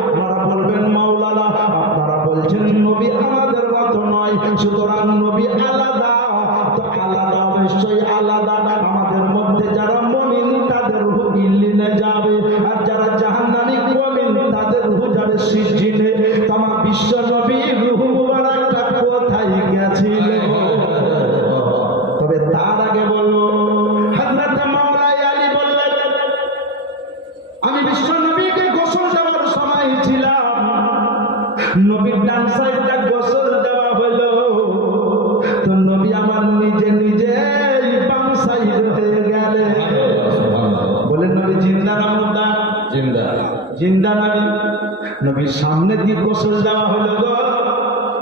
আপনারা বলবেন মাওলানা আপনারা বলছেন নবী আমাদের মতো নয়, সুতরাং নবী আলাদা, তো আলাদা অবশ্যই আলাদা। আমাদের মধ্যে যারা মুমিন তাদের রূহ ইল্লিনে যাবে, আর যারা জাহান্নামী মুমিন তাদের রূহ যাবে সিজিনে। তোমার বিশ্ব নবী রূহ মুবারকটা কোথায় গেছিল? তবে তার আগে বলবো হযরত মাওলাই আলী বললেন আমি বিশ্ব নবীকে গোসল দেওয়ার সময় ছিলাম, নবীর ডান সাইডটা গোসল দেওয়া হলো, তো নবী আমার নিজে নিজে বাম সাইড হয়ে গেলে। বলে নবী জিন্দা না মুর্দা? জিন্দা। জিন্দা নবী, নবীর সামনে দিয়ে গোসল দেওয়া হলো গো,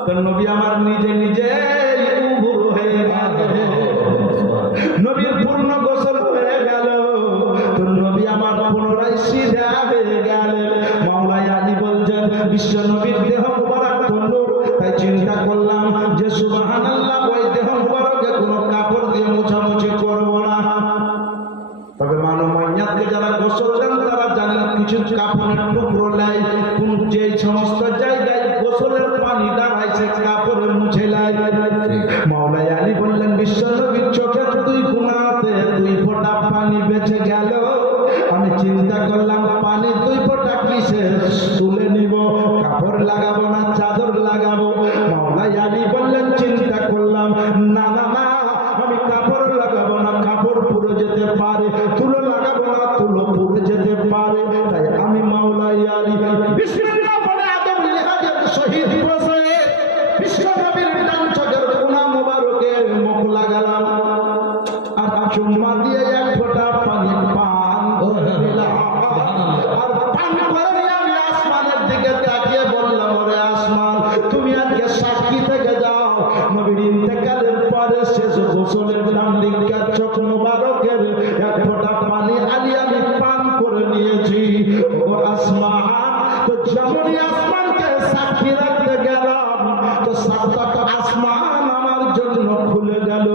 তো নবী আমার নিজে নিজে উবুর হয়ে গেল, নবীর পূর্ণ গোসল হয়ে গেল, তো নবী আমার পুনরায় সিধা হয়ে গেলেন। মাওলাই আলী বলছেন বিশ্ব নবীর দেহ মুবারক তন্নুর, তাই চিন্তা করলাম যে সুবহানাল্লাহ ওই দেহ মুবারকে কোনো কাপড় দিয়ে মোছামুছি করবো না। তবে মানব মাইয়াতকে যারা গোসল দেন তারা জানেন কিছু কাপড়ের টুকরো লাই, কোন যে সমস্ত জায়গায় গোসলের পানি দাঁড়ায় সে কাপড়ে মুছে লাই। মাওলাই আলী বললেন বিশ্ব নবীর চোখের দুই কোণাতে দুই ফোঁটা পানি বেঁচে গেল, আমি চিন্তা করলাম পানি দুই ফোঁটা কিসে তুলে নিব, কাপড় লাগাবো না চাদর লাগাবো? মাওলাই আলী বললেন চিন্তা করলাম না না না, আমি কাপড় লাগাবো না, কাপড় পুড়ে যেতে পারে, তুলো লাগাবো না, তুলো পুড়ে যেতে পারে। তাই আমি মাওলাই আলী বিসমিল্লাহ বলে আদম লিহাজের শহীদ বসে বিশ্ব নবীর ডান চোখের কোণা মোবারকে মুখ লাগালাম, আর চুম্মা দিয়ে এক ফোঁটা পানি পান করে দিলাম, আর পান করে আমি আসমানের দিকে তাকিয়ে বললাম ওরে আসমান তুমি আজকে সাক্ষী থেকে যাও, নবীর ইন্তেকালের পরে শেষ গোসলের ডান দিকের চোখ মোবারকের এক ফোঁটা পানি আলী আমি পান করে নিয়েছি। ও আসমান, তো যেমনই আসমানকে সাক্ষী রাখতে গেলাম তো সাতটা আসমান আমার জন্য খুলে গেল।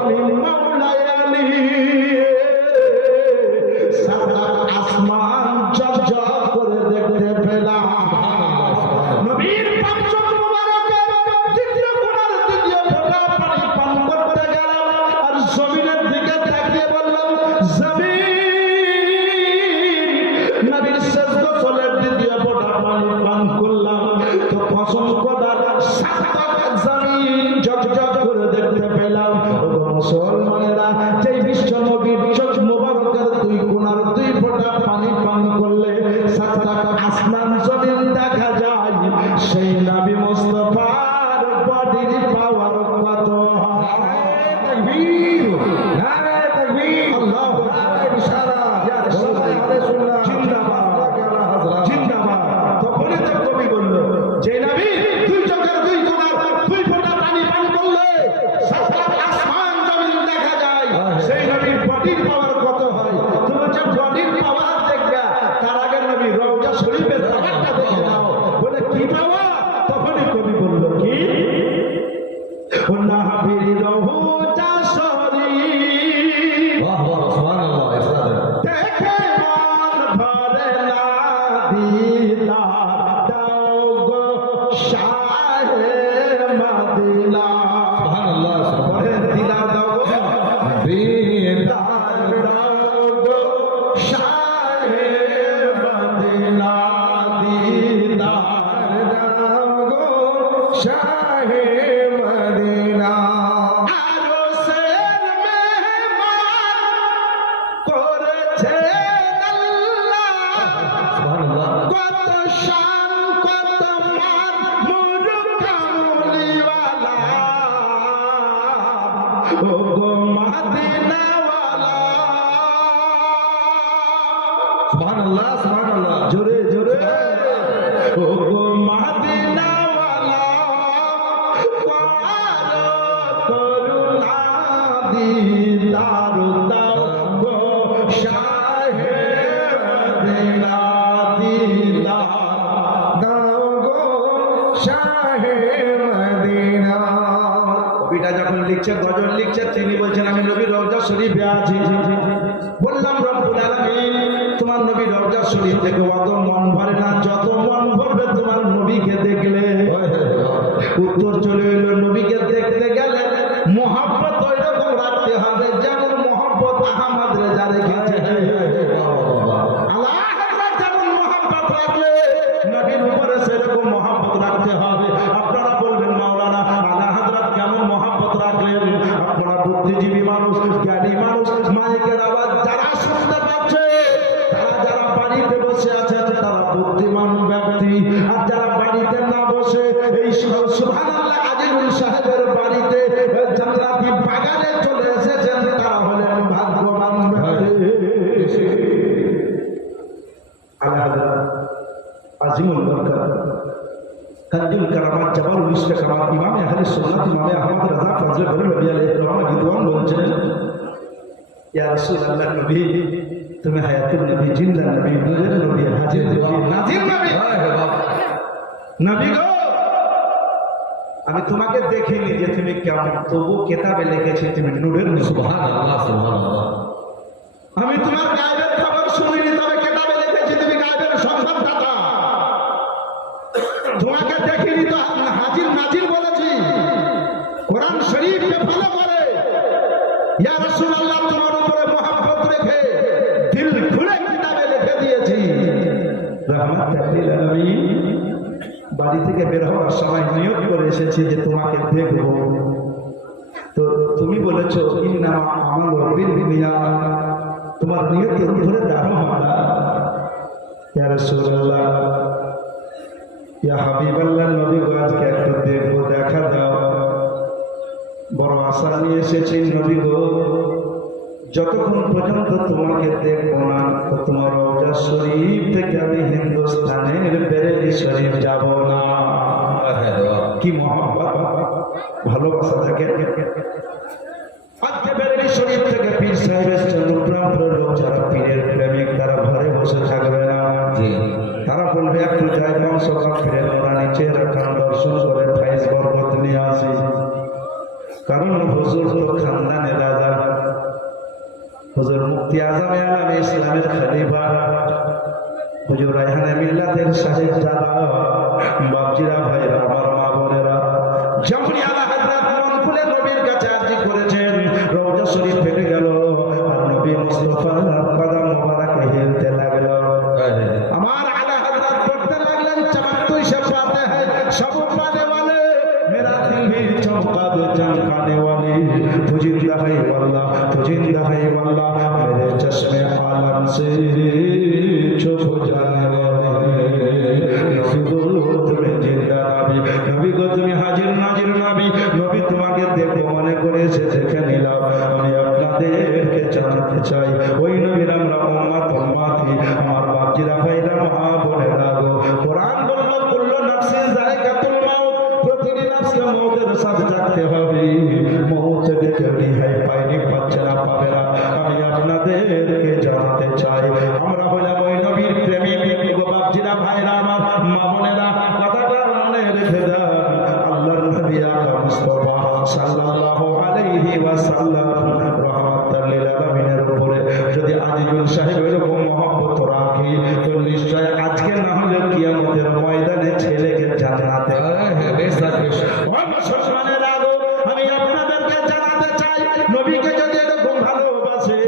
আমি মাওলাই আলী সাতটা আসমান ঝকঝক করে দেখতে পেলাম। নবীর পাক চোখ মুবারকের দ্বিতীয় কোণার দ্বিতীয় ফোঁটা পানি পান করতে গেলাম, আর জমিনের দিকে তাকিয়ে বললাম জমিন, নবীর শেষ গোসলের দ্বিতীয় ফোঁটা পানি পান করলাম, তো অসংখ্যবার সাতটা জমিন ঝকঝক করে দেখতে পেলাম। মুসলমানেরা যেই বিশ্ব নবীর চোখ মুবারকের দুই কোণার দুই ফোঁটা পানি পান করলে সাতটা আসমান জমিন দেখা যায়, সেই নবী মুস্তাফার বডির পাওয়ার কত! তাকবীর, নারে তাকবীর, আল্লাহু আকবার, ইশারা ইয়া রাসূলুল্লাহ জিন্দাবাদ জিন্দাবাদ। তখনই তো কবি বলল যে নবী দুই চোখের দুই কোণার দুই ফোঁটা পানি পান করলে সাতটা আসমান জমিন দেখা যায়, সেই নবীর বডির পাওয়ার কত হয়? তুমি যে বডির পাওয়ার দেখবে তার আগে নবী রওজা শরীফের পাওয়ারটা দেখে নাও। বলে কি পাওয়ার? তখনই কবি বলল কি ও না হাবির রওজা শরীফ, বাহ বাহ সুবহানাল্লাহ, দেখে মন ভরে না দিদার দাও গো শাহে মদিনা। সুবহানাল্লাহ, সুবহানাল্লাহ, দিদার দাও গো, দিদার দাও গো শাহে নবী রওজা শরীফে আছি, বললাম রব্বুল আলামিন তোমার নবী রওজা শরীফ থেকে অত মন ভরে না, যত মন ভরবে তোমার নবীকে দেখলে। উত্তর চলে এলো, নবীকে দেখতে গেলে মোহাব্বত ওইরকম রাখতে হবে যেমন মোহাব্বত আহমদ রেজা রেখেছে। আল্লাহ যেমন মোহাব্বত রাখলে নবীর উপরে সেরকম মোহাব্বত রাখতে হবে। আপনারা বলবেন মাওলানা আলা হযরত কেমন মোহাব্বত রাখলেন? আপনারা বুদ্ধিজীবী মানুষ, জ্ঞানী মানুষ, মাইকের আওয়াজ যারা শুনতে পাচ্ছে, তারা যারা বাড়িতে বসে আছেন তারা বুদ্ধিমান ব্যক্তি, আর যারা বাড়িতে না বসে এই সুবহানাল্লাহ আজিজুল সাহেবের বাড়িতে জান্নাতি বাগানে চলে এসেছেন তারা হলেন ভাগ্যবান ব্যক্তি। আলা হযরত আজিমুল বরকত কাদিম কারামাত জামালুল ইস্তেকামাত ইমাম আহলে সুন্নাত ইমাম আহমদ রাজা ফজলে নবী আলাইহিস সালাম রিদওয়ান বলছেন, ইয়া রাসূলুল্লাহ নবী তুমি হায়াতুন নবী, জিন্দা নবী, নূরের নবী, হাজির নবী, নাজির নবী। নবী গো আমি তোমাকে দেখিনি যে তুমি কেমন, তবু কিতাবে লিখেছে তুমি নূরের নবী। সুবহানাল্লাহ সুবহানাল্লাহ। আমি তোমার গায়েবের খবর শুনিনি, তবে কিতাবে লিখেছে তুমি গায়েবের সংবাদদাতা। তোমাকে দেখিনি তো হাজির নাজির বলেছি। কোরআন শরীফকে ফলো করে ইয়া রাসূলুল্লাহ তোমার উপরে মহব্বত রেখে দিল খুলে কিতাবে লিখে দিয়েছি রাহমাতুল লিল আলামিন। বাড়ি থেকে বের হওয়ার সময় নিয়ত করে এসেছি যে তোমাকে দেখব, তো তুমি বলেছো ইন্নামা আমালু বিন্নিয়াত, তোমার নিয়তের উপরে দাঁড়াও মাওলা। ইয়া রাসূলুল্লাহ ইয়া হাবিবাল্লাহ নবী গো আজকে একটু দেখবো, দেখা দাও। বড় আশা নিয়ে এসেছি নবী গো, যতক্ষণ পর্যন্ত তোমাকে দেখবো না তো তোমার রওজা শরীফ থেকে আমি হিন্দুস্তানের বেরেলি শরীফ যাব না। কি মহব্বত, ভালোবাসা থাকে। আজকে বেরেলি শরীফ থেকে পীর সাহেব এসেছেন, উত্তরাঞ্চলের লোক যারা পীরের প্রেমিক তারা ঘরে বসে থাকবে না, তারা বলবে একটু যাই সকাল ফিরে ওরা নিচে রাখান দর্শন করে ফাইজ বরকত নিয়ে আসি। কারণ হুজুর তো খানদানের রাজা, হুজুর মুফতি আজম আলম ইসলামের খলিফা, হুজুর রায়হানে মিল্লাতের সাহেব দাদা, বাপজিরা ভাইরা, আমার মা বোনেরা, যেমন আলা হযরত মন খুলে নবীর কাছে আরজি করেছেন, রওজা শরীফ ফেটে গেল আর নবী মুস্তাফার কদম মোবারকে হিলতে লাগলো। আমার আলা হযরত পড়তে লাগলেন চমকতে সে পাতে হ্যায় সব পানে वाले मेरा दिल भी चमका दो चमकाने वाली, तू जिंदा है वल्लाह, तू जिंदा है वल्लाह, मेरे चश्मे आलम से छुप जाने वाले তুমি জিন্দা নবী। নবী গো তুমি হাজির নাজির নবী, নবী তোমাকে দেখে মনে করে এসে দেখে নিলাম। আমি আপনাদেরকে জানাতে চাই ওই নবীর আমরা উম্মত উম্মতি, আমার বাপজিরা ভাইরা, মা বোনেরা গো, কোরআন বলল কুল্লু নাফসিন যায়কাতুল মাউত, প্রতিটি নফসকে মওতের সাথে থাকতে হবে। মওত থেকে কেউ রেহাই পায়নি, পাচ্ছে না, পাবে না। আমি আপনাদেরকে জানাতে চাই আমরা হলাম ওই নবীর প্রেমিক গো। বাপজিরা ভাইরা, আমার মা বোনেরা, কথাটা মনে রেখে দেন। আল্লাহর নবী আকা মুস্তাফা সাল্লাল্লাহু আলাইহি ওয়াসাল্লাম রাহমাতুল লিল আলামিনের উপরে যদি আজিজুল সাহেব এরকম মহব্বত রাখি তো নিশ্চয় আজকে না হলে কিয়ামতের ময়দানে ছেলেকে জান্নাতে আমি আপনাদেরকে জানাতে চাই নবীকে যদি এরকম ভালোবাসে,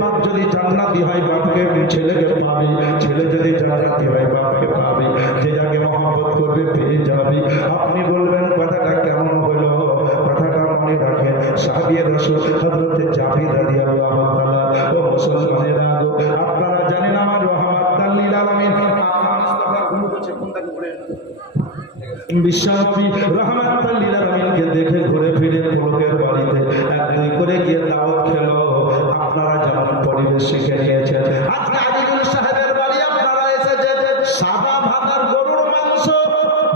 বাপ যদি জান্নাতি হয় বাপকে ছেলেকে পাবে, ছেলে যদি জান্নাতি হয় বাপকে পাবে, যে যাকে মহব্বত করবে পেয়ে যাবে। আপনি বলবেন কথাটা কেমন হলো, কথাটা মনে রাখেন। সাহাবীয়ে রাসূল হযরত জাবির রাদিয়াল্লাহু তাআলা ও মুসলমানেরা, আপনারা জানেন আমার রাহমাতুল লিল আলামিন মুস্তাফা গুণ করছে কোনটাকে পড়ে বিশ্বনবী রাহমাতুল লিল আলামিনকে দেখে ঘুরে ফিরে পুলকের বাড়িতে এক দুই করে গিয়ে দাওয়াত খেলো। আপনারা যেমন পরিবেশ শিখে নিয়েছেন, আজকে আজিজুল সাহেবের বাড়ি আপনারা এসেছেন, সাদা ভাত আর গরুর মাংস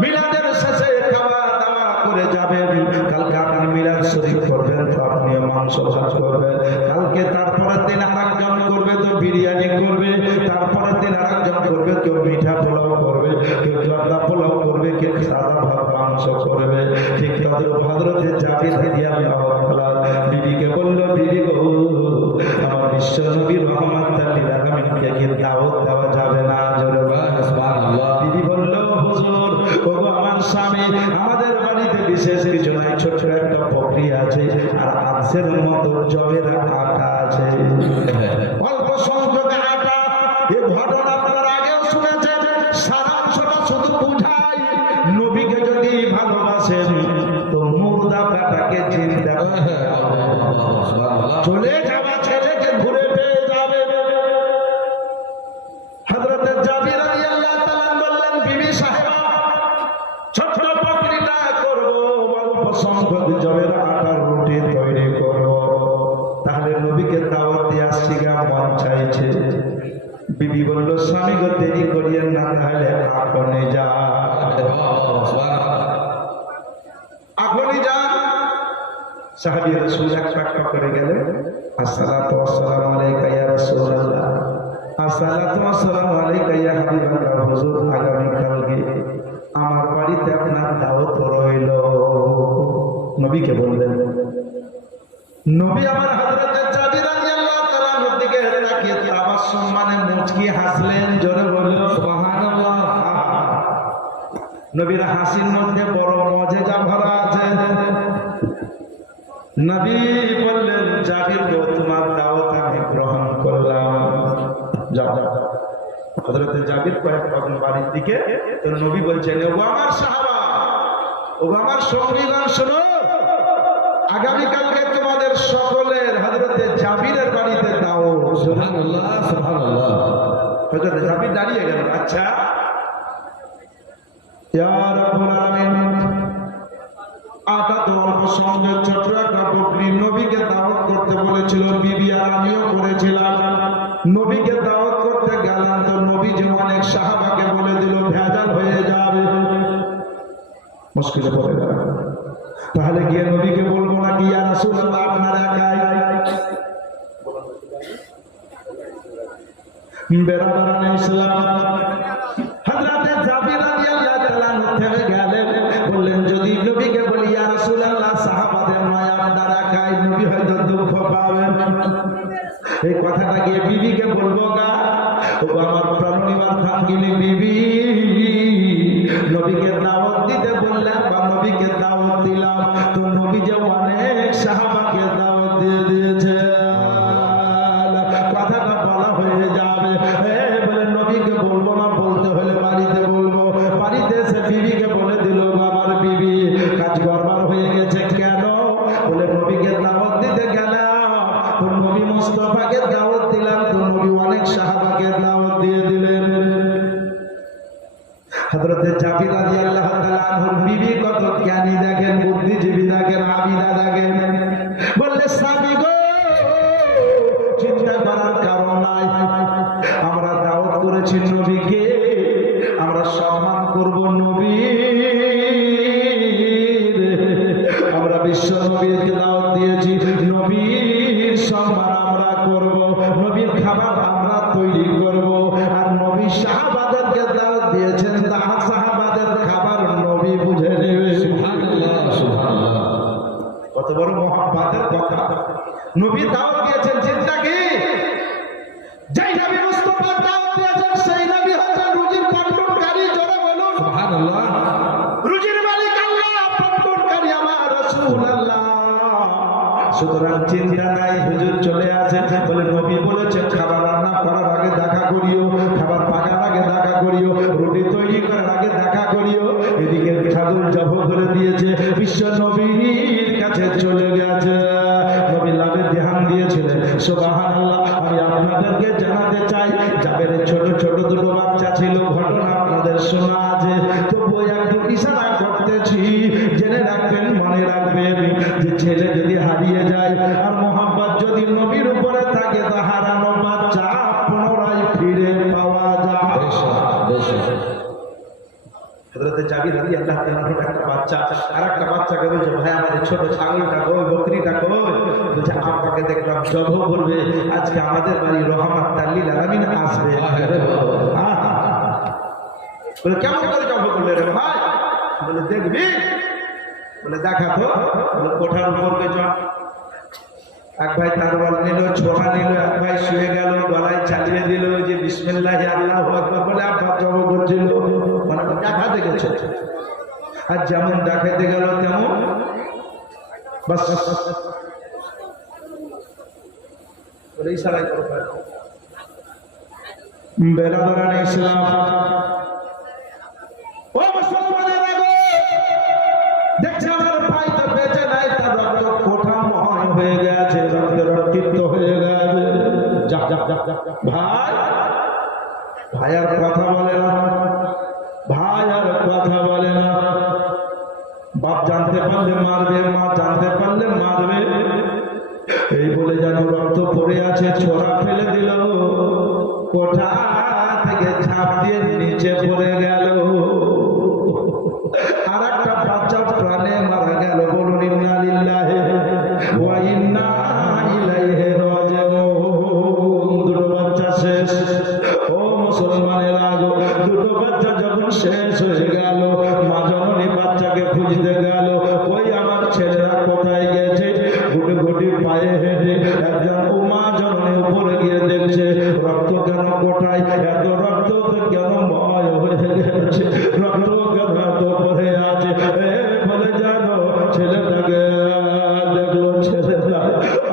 মিলাদের শেষে খাওয়া দাওয়া করে যাবেন। কালকে আপনি মিলাদ শরীফ করবেন তো আপনি মাংস ভাত করবেন, কালকে তারপরের দিন আরেকজন করবে তো বিরিয়ানি করবে, তারপরের দিন আরেকজন করবে কেউ মিঠা পোলাও করবে, কেউ জর্দা পোলাও করবে, কেউ সাদা ভাত মাংস করবে। ঠিক তাদের হযরত জাবির রাদিয়াল্লাহু তাআলা বিবিকে বললেন বিবি গো, আমার বিশ্ব নবী রহমাতুল লিল আলামিনকে কি দাওয়াত দেওয়া যাবে না? জোরে বলেন সুবহানাল্লাহ। বিবি বলল, হুজুর ওগো আমার স্বামী, আমাদের বাড়িতে বিশেষ কিছু নাই, ছোট একটা বকরি আছে আর আজের মতো জবের আটা আছে, অল্প সংখ্যক আটা। এই ঘটনা আপনারা আগেও শুনেছেন, সারাংশটা শুধু বুঝাই নবীকে যদি ভালোবাসেন তো মুর্দা বেটাকে জিন্দা চলে যাওয়া ছেলেকে ঘুরে পেয়ে যাবে। হযরত জাবির রাদিয়াল্লাহু তাআলা বললেন, বিবি সাহেবা ছোট বকরিটা করব, অল্প সংখ্যক জবের আটার রুটি তৈরি করব, তাহলে নবীকে দাওয়াত দিয়ে আসছি গা, মন চাইছে। বিবি বলল, স্বামী গো দেরি করিয়েন না, তাহলে এখনই যা, এখনই যা। সাহাবী রাসূল এক করে গেলেন, আসসালাতু ওয়াসসালামু আলাইকা ইয়া রাসূলুল্লাহ, আসসালাতু ওয়াসসালামু আলাইকা ইয়া হাবিবাল্লাহ। হুজুর আগামী কালকে আমার বাড়িতে আপনার দাওয়াত রইল। নবীকে বললেন। নবী আমার হযরত জাবির রাদিয়াল্লাহু তাআলার দিকে তাকিয়ে তাবাসসুম মানে মুচকি হাসলেন। জোরে বললেন সুবহানাল্লাহ। নবীর হাসির মধ্যে বড় মজেজা ভরা আছে। নবী বললেন, জাবির গো, তোমার দাওয়াত আমি গ্রহণ করলাম, যাও। হযরত জাবির কয়েক কদম বাড়ির দিকে, তো নবী বলছেন, ও আমার সাহাবা, ও আমার সঙ্গীগণ, শোনো, আগামী কালকে তোমাদের সকলের হযরত জাবিরের বাড়িতে দাওয়াত। সুবহানাল্লাহ সুবহানাল্লাহ। হযরত জাবির দাঁড়িয়ে গেল, আচ্ছা ইয়া রাব্বুল আলামিন, আটা তো অল্প সঙ্গে ছোট একটা বকরি, নবীকে দাওয়াত করতে বলেছিল বিবি আর আমিও করেছিলাম। নবীকে দাওয়াত করতে গেলাম তো নবী যে অনেক সাহাবাকে বলে দিল ভেজাল হয়ে যাবে, মুশকিলে পড়ে গেল। তাহলে গিয়ে নবীকে বলবো নাকি, ইয়া রাসূলুল্লাহ আপনার একাই? বেরাদারানে ইসলাম, হযরত জাবির রাদিয়াল্লাহু তাআলা থেমে গেলেন, বললেন, যদি নবীকে বলি ইয়া রাসূলুল্লাহ সাহাবাদের নয় আপনার একাই, নবী হয়তো দুঃখ পাবেন। এই কথাটা গিয়ে বিবিকে বলবো গা, ও আমার প্রাণনিবার খানগিনি বিবি, নবীকে দাওয়াত দিতে বললেন বা নবীকে দাওয়াত দিলাম, তো নবী যে অনেক সাহাবাকে দাওয়াত দিয়ে দিয়েছে, কথাটা বলা হয়ে যাবে। বলে নবীকে বলবো না, বলতে হলে বাড়িতে বলবো। বাড়িতে এসে বিবিকে বলে দিল, আমার বিবি কাজ গড়বড় হয়ে গেছে। কেন? বলে নবীকে দাওয়াত দিতে গেলাম তো নবী মুস্তাফাকে দাওয়াত দিলাম, তো নবী অনেক সাহাবাকে দাওয়াত দিয়ে দিলেন। হযরত জাবির রাদিয়াল্লাহু তাআলা আনহুর বিবি কত জ্ঞানী দেখেন, বুদ্ধিজীবী দেখেন, আবিদা দেখেন। বললে, স্বামী গো, চিন্তা করার কারণ নাই, আমরা দাওয়াত করেছি নবীকে, আমরা সম্মান করব নবী, আমরা বিশ্ব নবীকে দাওয়াত দিয়েছি, নবীর সম্মান আমরা করব, নবীর খাবার আমরা তৈরি করব। আর নবী সাহাবাদেরকে দাওয়াত দিয়েছেন, তার সাহাবাদের খাবার নবী বুঝে নেবে। সুবহানাল্লাহ সুবহানাল্লাহ। কত বড় মহব্বতের কথা। নবী দাওয়াত দিয়েছেন, চিন্তা কি? যেই নবী মুস্তাফা দাওয়াত দিয়েছেন সেই নবী হচ্ছেন রুজির বন্টনকারী। জোরে বলুন সুবহানাল্লাহ। রুজির মালিক আল্লাহ, বন্টনকারী আমার রাসূলুল্লাহ। সুতরাং চিন্তা নাই, হুজুর চলে আসেন। বলে নবী বলেছেন খাবার রান্না করার আগে দেখা করিও, খাবার পাকার আগে দেখা করিও, রুটি তৈরি করার আগে দেখা করিও। এদিকে ঠাকুর জব করে দিয়েছে, বিশ্ব নবীর কাছে চলে গেছে। নবী লাভের ধ্যান দিয়েছিলেন। সুবহানাল্লাহ। আমি আপনাদেরকে জানাতে চাই, জাবেরের ছোট ছোট দুটো বাচ্চা ছিল, ঘটনা আপনাদের শোনা আছে, তবু একটু ইশারা করতেছি, জেনে রাখবেন, মনে রাখবেন যে ছেলে যদি হারিয়ে যায় আর মোহাম্মত যদি নবীর উপরে থাকে, তো হারানো বাচ্চা পুনরায় ফিরে পাওয়া যায়। হযরত জাবির রাদিয়াল্লাহু তাআলা একটা বাচ্চা আর একটা বাচ্চাকে বলছে, ভাই আমার ছোট ছাগলটা কই, বকরিটা কই? বলছে, আপনাকে দেখলাম জব করবে, আজকে আমাদের বাড়ি রহমাতুল লিল আলামিন আসবে। বলে, কেমন করে জব করলে রে ভাই? বলে, দেখবি? বলে, দেখা তো। বলে, কোঠার উপর কে চল। এক ভাই তারওয়াল নিল, ছোড়া নিল, এক ভাই শুয়ে গেল, গলায় চালিয়ে দিল যে বিসমিল্লাহি আল্লাহু আকবার বলে আব্বা জব করছিল, মানে দেখাতে গেছে। আর যেমন দেখাতে গেল তেমন বাস বলেই সারাই করো। বেলাদারান ইসলাম ও মুসলমানের আগে দেখছে আমার ভাই তো বেঁচে নাই, তার রক্ত কোঠাময় হয়ে গেছে, রক্ত রক্তিত হয়ে গেছে। ভাই ভাই আর কথা বলে না, ভাই আর কথা বলে না। বাপ জানতে পারলে মারবে, মা জানতে পারলে মারবে, এই বলে যেন রক্ত পড়ে আছে, ছোড়া ফেলে দিল, কোঠা থেকে ঝাঁপ দিয়ে নিচে পড়ে গেল। আর একটা বাচ্চা প্রাণে মারা গেল। বলুন ইন্না লিল্লাহি ওয়া ইন্না ইলাইহি রাজিউন। দুটো বাচ্চা শেষ। ও মুসলমানের আগো, দুটো বাচ্চা যখন শেষ হয়ে গেল, মা জননী বাচ্চাকে খুঁজতে গেল, ওই আমার ছেলেরা কোথায় গেছে? গুটি গুটি পায়ে হেঁটে একজন মা জননী উপরে গিয়ে দেখছে রক্ত কেন কোটায়, এত রক্ত তো কেন ময় হয়ে গেছে, রক্ত কেন এত পড়ে আছে। বলে জানো ছেলেটাকে দেখলো, ছেলেটা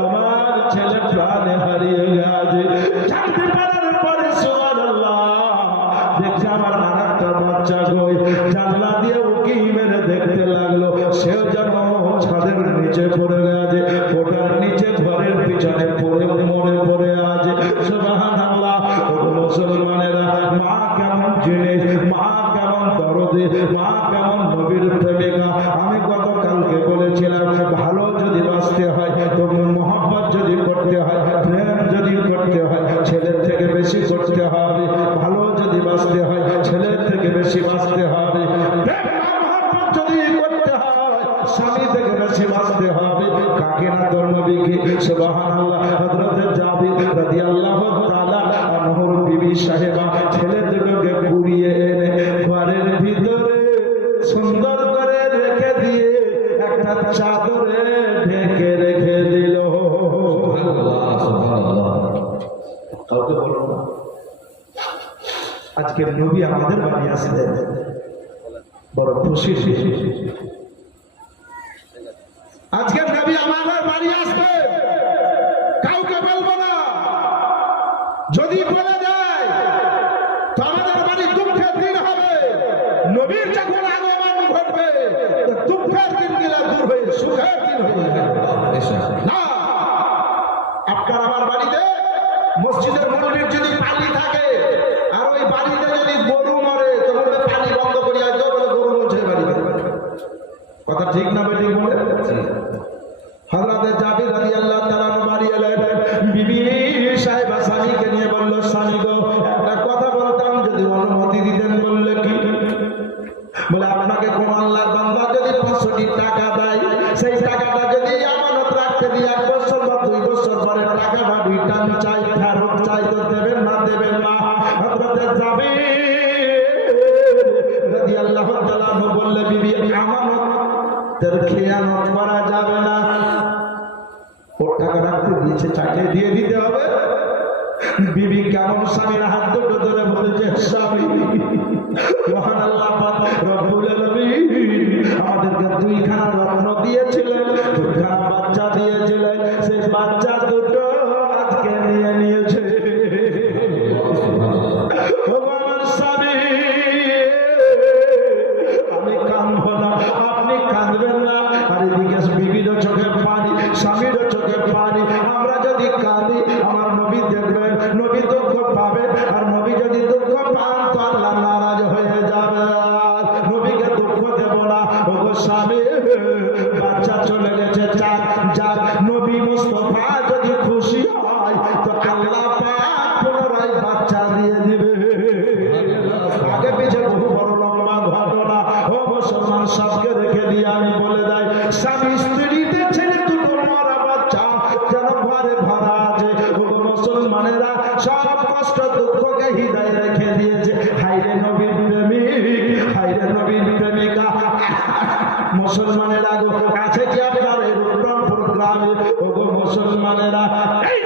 আমার ছেলে প্রাণে হারিয়ে গেছে। জানতে পারার পরে সুবহানাল্লাহ, দেখছে আমার আরেকটা বাচ্চা কই, জানলা দিয়ে উকি মেরে দেখতে লাগলো, সেও যেন ছাদের নিচে পড়ে গেছে, ওটার নিচে ঘরের পিছনে পড়ে মরে পড়ে আছে। সুবহানাল্লাহ। মুসলমানেরা, মা কেমন জিনিস, মা কেমন দরদে, মা কেমন নবীর প্রেমিকা। আমি গতকালকে বলেছিলাম, ভালো যদি বাঁচতে হয়, তো মোহাম্মত যদি করতে হয়, প্রেম যদি করতে হয়, ছেলের থেকে বেশি করতে হবে। ভালো যদি বাঁচতে হয়, ছেলের থেকে বেশি বাঁচতে হবে। যদি করতে হয়, স্বামী থেকে বেশি বাঁচতে হবে। কাকে না? তোর নবীকে। সুবহানাল্লাহ। হযরত জাবির রাদিয়াল্লাহু তাআলা আনহুর বিবি সাহেবা ছেলে দুটোকে কুড়িয়ে এনে ঘরের ভিতরে সুন্দর করে রেখে দিয়ে একটা চাদরে ঢেকে রেখে দিল। সুবহানাল্লাহ, সুবহানাল্লাহ। কাউকে বলো না আজকে নবী আমাদের বাড়ি আসলে বড় খুশি। আজকে নবী আমাদের বাড়ি আসবে, কাউকে বলবো না। যদি বলে যায় তো আমাদের বাড়ি দুঃখের দিন হবে। নবীর যখন আগমন ঘটবে, দুঃখের দিন গুলা দূর হয়ে সুখের দিন হয়ে যাবে। না, আপনার আমার বাড়িতে মসজিদের মন্দির যদি পানি থাকে, আর ওই বাড়িতে যদি গরু মরে, তো বলবে পানি বন্ধ করিয়া দাও, বলে গরু মরছে বাড়িতে। কথা ঠিক না বেঠিক বলে? হযরত জাবির রাদিয়াল্লাহু তাআলা বাড়ি এলেন, বিবি সাহেবা স্বামীকে নিয়ে বলল, স্বামী গো, একটা কথা বলতাম, যদি অনুমতি দিতেন। বললে কি? বলে আপনাকে কোন আল্লাহর বান্দা যদি 500 টাকা দেয়, সেই টাকাটা যদি আমানত রাখতে দিয়ে 1 বছর বা 2 বছর পরে টাকাটা রিটার্ন চাই, ফেরত চাই, তো দেবেন না? দেবেন না? হযরত জাবির রাদিয়াল্লাহু তাআলা বললে, বিবি আমানতের খেয়ানত করা যাবে না। ওর টাকা রাখতে দিয়েছে, চাইলে দিয়ে দিতে হবে। বিবি কেমন স্বামীর হাত দুটো ধরে বলেছে, স্বামী মহান আল্লাহ পাক রব্বুল আলামিন আমাদেরকে 2খানা রত্ন দিয়েছিলেন, 2খানা বাচ্চা দিয়েছিলেন, সেই বাচ্চা দুটো আজকে নিয়ে নিয়েছে। আমার স্বামী, আমি কাঁদবো না, আপনি কাঁদবেন না। আর এদিকে বিবিরও চোখে পানি, স্বামীরও চোখে পানি। আমরা যদি কাঁদি, আমার নবী দেখবেন, নবী দুঃখ পাবে। আর নবী যদি দুঃখ পান, তো আল্লাহ নারাজ হয়ে যাবে। নবীকে দুঃখ দেব না। ও স্বামী, বাচ্চা চলে গেছে, যাক যাক। নবী মুস্তাফা যদি খুশি হয়, তো আল্লাহ পাক পুনরায় বাচ্চা দিয়ে দিবে। আগে পিছে বহু বড় লম্বা ঘটনা। ও মুসলমান, সবকে রেখে দিয়ে আমি বলে দেয়, স্বামী স্ত্রীতে ছেলে দুটো মরা বাচ্চা যেন ঘরে ভরা আছে। ও মুসলমানেরা সব কষ্ট দুঃখকে হৃদয়ে রেখে দিয়েছে। হায়রে নবীর প্রেমিক, হায়রে নবীর প্রেমিকা। মুসলমানেরা আছে কি আপনার এই উত্তম প্রাণী ওগো মুসলমানেরা এই